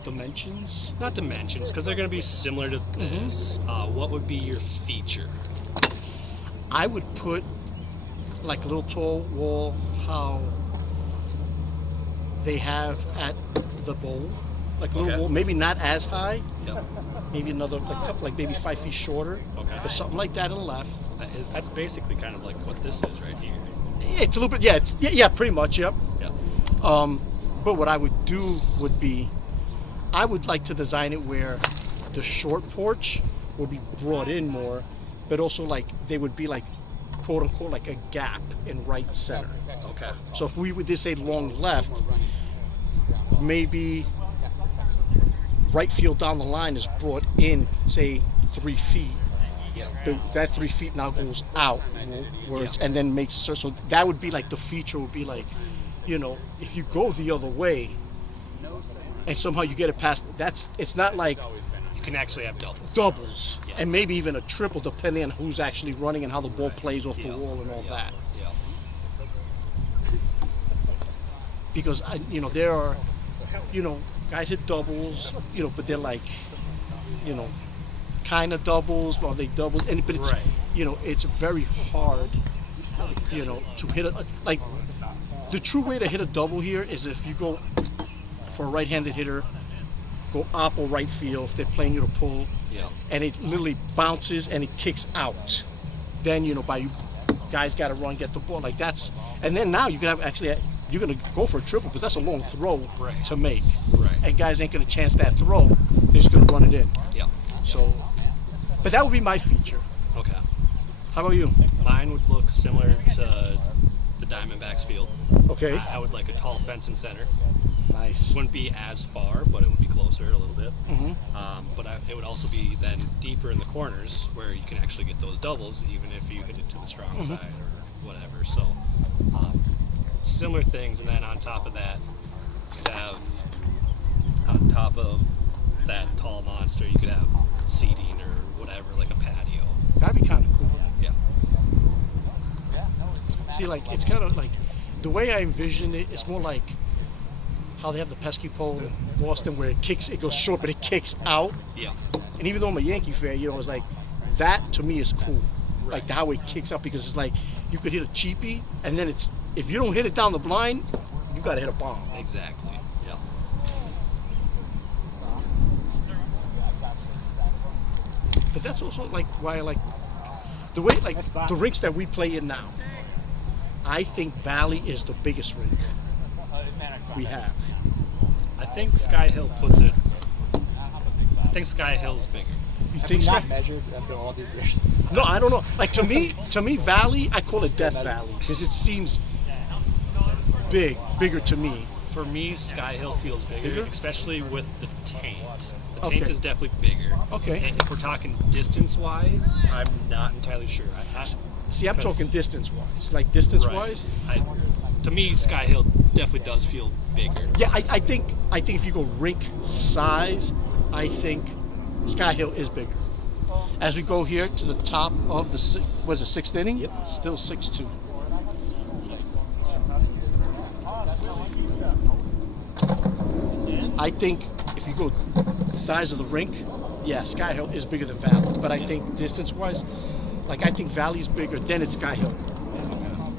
Dimensions? not dimensions, because they're going to be similar to this. What would be your feature? I would put like a little tall wall, how they have at the bowl, like a little Okay. wall, maybe not as high, Yep. maybe another like maybe 5 feet shorter, Okay. but something like that on the left. That's basically kind of like what this is right here. It's a little bit, yeah, pretty much, yep. Yeah. But what I would do would be, I would like to design it where the short porch would be brought in more, but also like they would be like, quote unquote, like a gap in right center. Okay. So if we would just say long left, maybe right field down the line is brought in, say 3 feet. But that 3 feet now goes out, where it's, and then makes a circle. So that would be like the feature would be like, if you go the other way, and somehow you get it past. It's not like You can actually have doubles. doubles, Yeah. and maybe even a triple, depending on who's actually running and how the ball plays off the wall and all that. Yeah. Because there are, guys hit doubles, but they're like, kind of doubles, or they double, but it's, Right. It's very hard, to hit like the true way to hit a double here is if you go for a right-handed hitter, go oppo right field if they're playing you to pull, Yeah. and it literally bounces and it kicks out. Then guys got to run, get the ball like that's, and then now you can have you're gonna go for a triple because that's a long throw Right. to make, Right. and guys ain't gonna chance that throw. They're just gonna run it in. Yeah. So, but that would be my feature. Okay. How about you? Mine would look similar to the Diamondbacks field. Okay. I would like a tall fence in center. Nice. Wouldn't be as far, but it would be closer a little bit. Mhm. But it would also be then deeper in the corners where you can actually get those doubles, even if you hit it to the strong side or whatever. So similar things, and then on top of that, you could have on top of that tall monster, you could have seating or whatever, like a patio. That'd be kind of cool. Yeah. See, like it's kind of like the way I envision it. It's more like how they have the pesky pole in Boston, where it goes short, but it kicks out. Yeah. And even though I'm a Yankee fan, you know, it's like that to me is cool. Like how it kicks up, because it's like you could hit a cheapie, and then it's if you don't hit it down the blind, you got to hit a bomb. Exactly. Yeah. But that's also like why I like the way like the rinks that we play in now. I think Valley is the biggest rink we have. I think Sky Hill puts it. I think Sky Hill's bigger. You Have think we Sky? not measured after all these years? No, I don't know. Like to me, Valley, I call it Death Valley because it seems bigger to me. For me, Sky Hill feels bigger, Bigger? especially with the taint. The Okay. taint is definitely bigger. Okay. And if we're talking distance-wise, I'm not entirely sure. See, I'm Because- talking distance-wise. Like distance-wise. Right. To me, Sky Hill definitely does feel bigger. Yeah, I think if you go rink size, I think Sky Hill is bigger. As we go here to the top of the sixth inning? Yep. Still 6-2. I think if you go size of the rink, yeah, Sky Hill is bigger than Valley. But I think distance-wise, like I think Valley's bigger, then it's Sky Hill.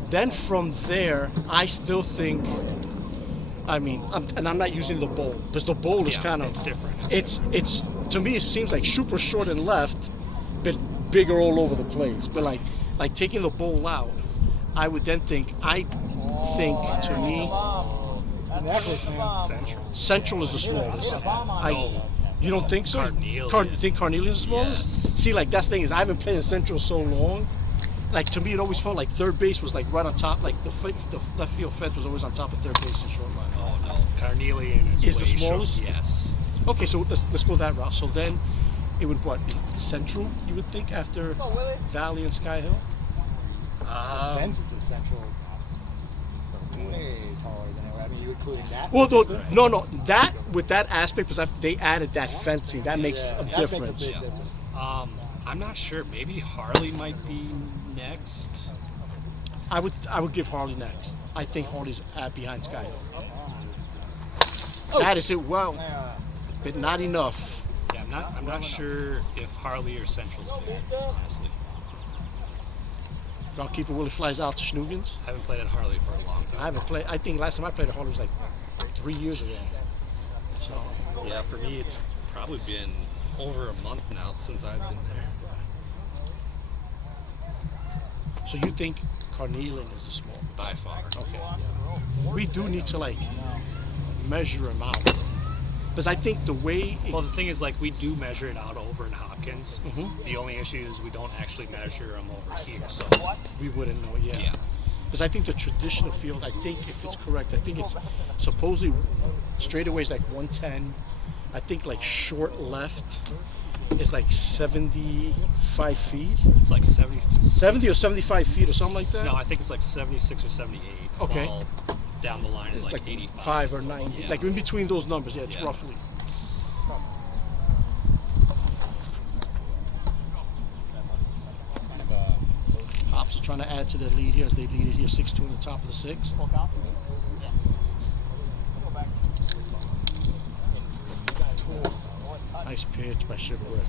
Then from there, I still think. I mean, I'm not using the bowl because the bowl is Yeah, kind of it's different. It's to me it seems like super short and left, but bigger all over the place. But like taking the bowl out, I would then think to me It's the necklace, man. Central is the smallest. You don't think so? Carnelian. Think Carnelian is the smallest? Yes. See, like that's the thing is I haven't played in Central so long. Like to me, it always felt like third base was like right on top. Like the left field fence was always on top of third base and short line. Oh no, Carnelian Is the way short. smallest? Yes. Okay, so let's go that route. So then, it would what be Central? You would think after Valley and Sky Hill. Fence is essential. Way taller than ever. I mean, you including that? Well, no, that with that aspect because they added that fencing. That makes a that makes a difference. big difference. I'm not sure. Maybe Harley might be next. I would give Harley next. I think Harley's behind Sky Hill. That is it. Well, but not enough. Yeah, I'm not sure if Harley or Central's bigger, honestly. Goalkeeper Willie flies out to Schnugens. I haven't played at Harley for a long time. I haven't played. I think last time I played at Harley was like 3 years ago. So Yeah, for me, it's probably been over a month now since I've been there. So you think Carnelian is the small? By far. Okay. We do need to like measure him out. Because I think the way Well, the thing is, like, we do measure it out over in Hopkins. Mhm. The only issue is we don't actually measure them over here. So, we wouldn't know, yeah. yeah. Because I think the traditional field, I think if it's correct, I think it's supposedly straightaway is like 110. I think like short left is like 75 feet. It's like 70 or 75 feet or something like that. No, I think it's like 76 or 78. Okay. While down the line is It's like 85. 5 or 90. Yeah. Like in between those numbers, yeah, it's Yeah. roughly. Hops are trying to add to their lead here as they lead it here 6-2 in the top of the sixth. Nice pitch by Shipwreck.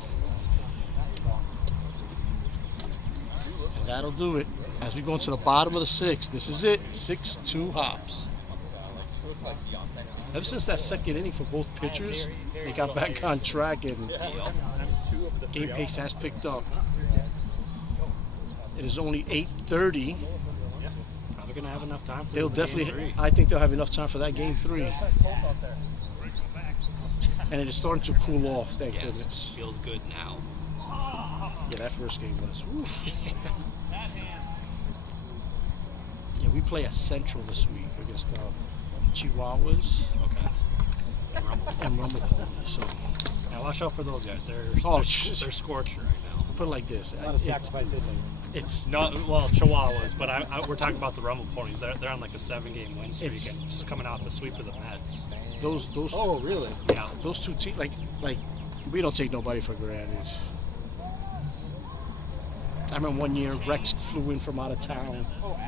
And that'll do it. As we go into the bottom of the sixth, this is it. 6-2 Hops. Ever since that second inning for both pitchers, they got back on track and game pace has picked up. It is only 8:30. Probably going to have enough time for They'll game definitely, three. I think they'll have enough time for that game 3. And it is starting to cool off, thank Yes, goodness. feels good now. Yeah, that first game was. Whew. Yeah, we play at Central this week against the Chihuahuas Okay. and Rumble Ponies. So Now watch out for those guys. They're Oh, they're scorching right now. put it like this. Not a sacrifice hit. It's No, well, Chihuahuas, but we're talking about the Rumble Ponies. They're on like a 7-game win streak It's- and just coming off the sweep of the Mets. those Oh, really? Yeah. those two teams like we don't take nobody for granted. I remember one year Rex flew in from out of town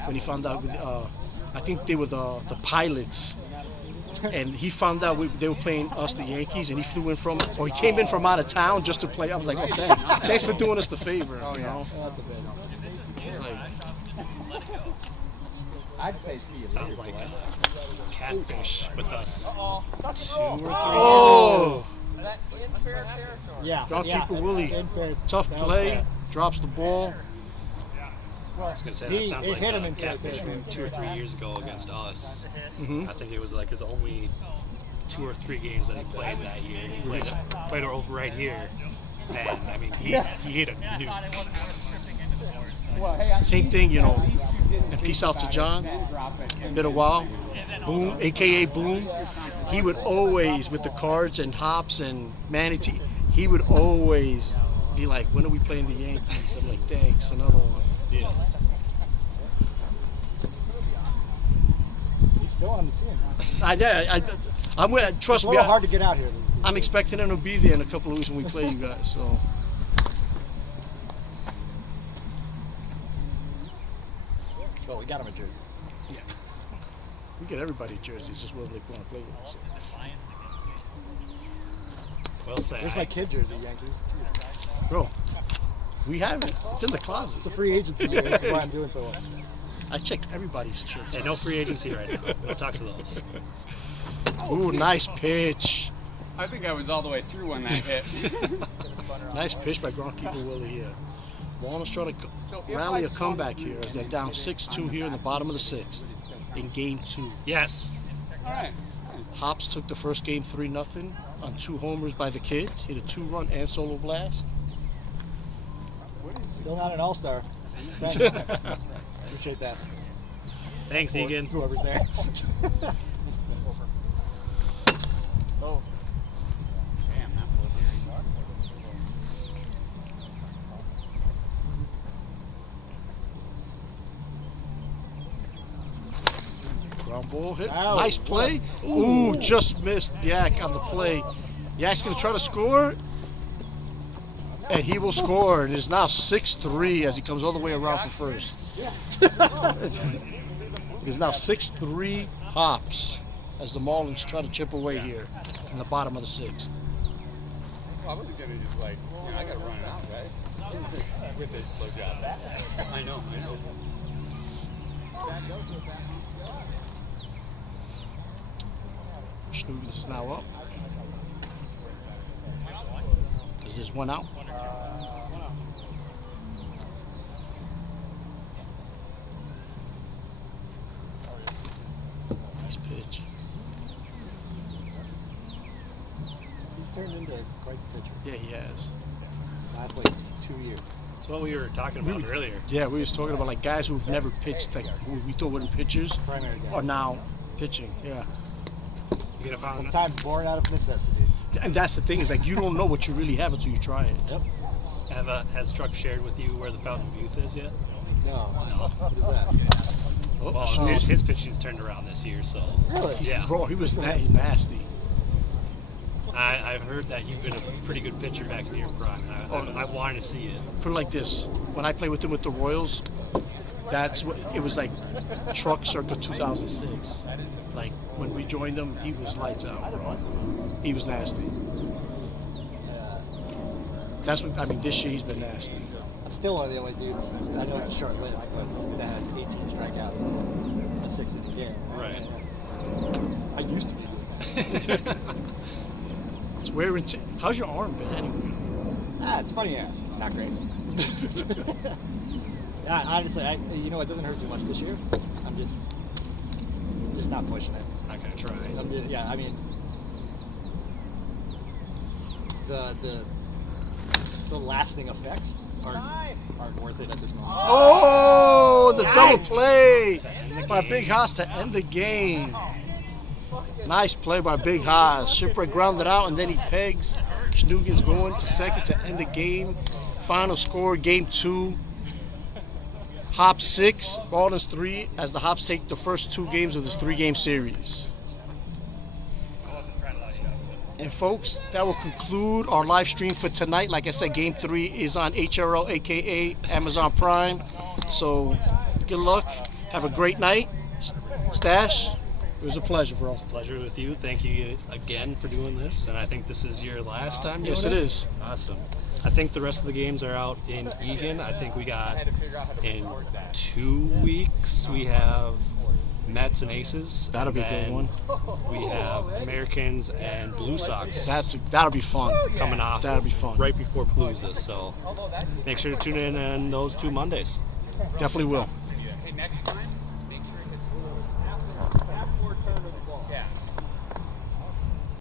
when he found out. I think they were the Pilots, and he found out they were playing us, the Yankees, and he flew in he came in from out of town just to play. I was like, oh, thanks for doing us the favor. You know? That's a bit. It was like, I'd say see you Sounds later, like boy. catfish with us 2 or 3 oh, Yeah. groundkeeper Willie, Unfair. tough That was play, bad. drops the ball. I was gonna say He- that sounds it like hit him in catfish character. 2 or 3 years ago against us. Mm-hmm. I think it was like his only 2 or 3 games that he played that year. He played over right here, and I mean he hit a nuke. Same thing, you know. And peace out to John. Been a while. Boom, aka Boom. He would always, with the Cards and Hops and Manatee, he would always be like, "When are we playing the Yankees?" I'm like, "Thanks, another one." Yeah. He's still on the team. I'm trust It's a me. little hard to get out here. I'm expecting him to be there in a couple of weeks when we play you guys. So. Well, we got him a jersey. Yeah. We get everybody jerseys, just whether they want to play with us. Well said. Here's my kid jersey, Yankees. Bro, we have it. It's in the closet. It's a free agency year. That's why I'm doing so well. I checked everybody's shirts. Hey, no free agency right now. We'll talk to those. Ooh, nice pitch. I think I was all the way through when that hit. Nice pitch by groundkeeper Willie here. Marlins trying to rally a comeback here as they're down 6-2 here in the bottom of the 6th in game 2. Yes. All right. Hops took the first game 3-0 on 2 homers by the kid. Hit a 2-run and solo blast. Still not an all-star. Thanks. Appreciate that. Thanks, Egan. Whoever's there. Oh. Damn, that was Ground ball hit. Ow. Nice play. Ooh, just missed Yak on the play. Yak's going to try to score. And he will score. And it's now 6-3 as he comes all the way around for first. It's now 6-3 Hops as the Marlins try to chip away here in the bottom of the 6th. I wasn't gonna just like, I gotta run it out, right? With this slow job. I know. Snoopy is now up. Is this one out? Nice pitch. He's turned into quite the pitcher. Yeah, he has. Last like 2 years. That's what we were talking about earlier. Yeah, we was talking about like guys who've never pitched, like who we thought weren't pitchers, Primary guy. are now pitching. Yeah, You gonna find Sometimes born out of necessity. and that's the thing is like you don't know what you really have until you try it. Yep. has Truck shared with you where the Fountain of Youth is yet? No. What is that? Oh, Well, Snoop. his pitching's turned around this year, so Really? yeah. Bro, he was nasty. I've heard that you've been a pretty good pitcher back in your prime. I wanted to see it. Put it like this: when I played with him with the Royals, that's what it was like. Truck circa 2006. Like when we joined him, he was lights out, bro. He was nasty. That's what I mean. This year he's been nasty. I'm still one of the only dudes, I know it's a short list, but that has 18 strikeouts in a 6-inning game. Right. I used to be doing that. It's wear and tear. How's your arm been anyway? It's funny you ask. Not great. Yeah, honestly, you know, it doesn't hurt too much this year. I'm just not pushing it. Not gonna try. Yeah, I mean, the lasting effects aren't worth it at this moment. Oh, the double play by Big Haas to end the game. Nice play by Big Haas. Shipwreck grounded out, and then he pegs. Schnugen's going to second to end the game. Final score, game 2. Hops 6, Marlins 3, as the Hops take the first 2 games of this 3-game series. And folks, that will conclude our live stream for tonight. Like I said, Game 3 is on HRO, aka Amazon Prime. So good luck. Have a great night. Stash, it was a pleasure, bro. Pleasure with you. Thank you again for doing this. And I think this is your last time doing Yes, it is. Awesome. I think the rest of the games are out in Egan. I think we got in 2 weeks we have Mets and Aces. That'll be a good one. We have Americans and Blue Sox That'll be fun. coming off That'll be fun. right before Palooza. So make sure to tune in on those 2 Mondays. Definitely will. Hey, next time.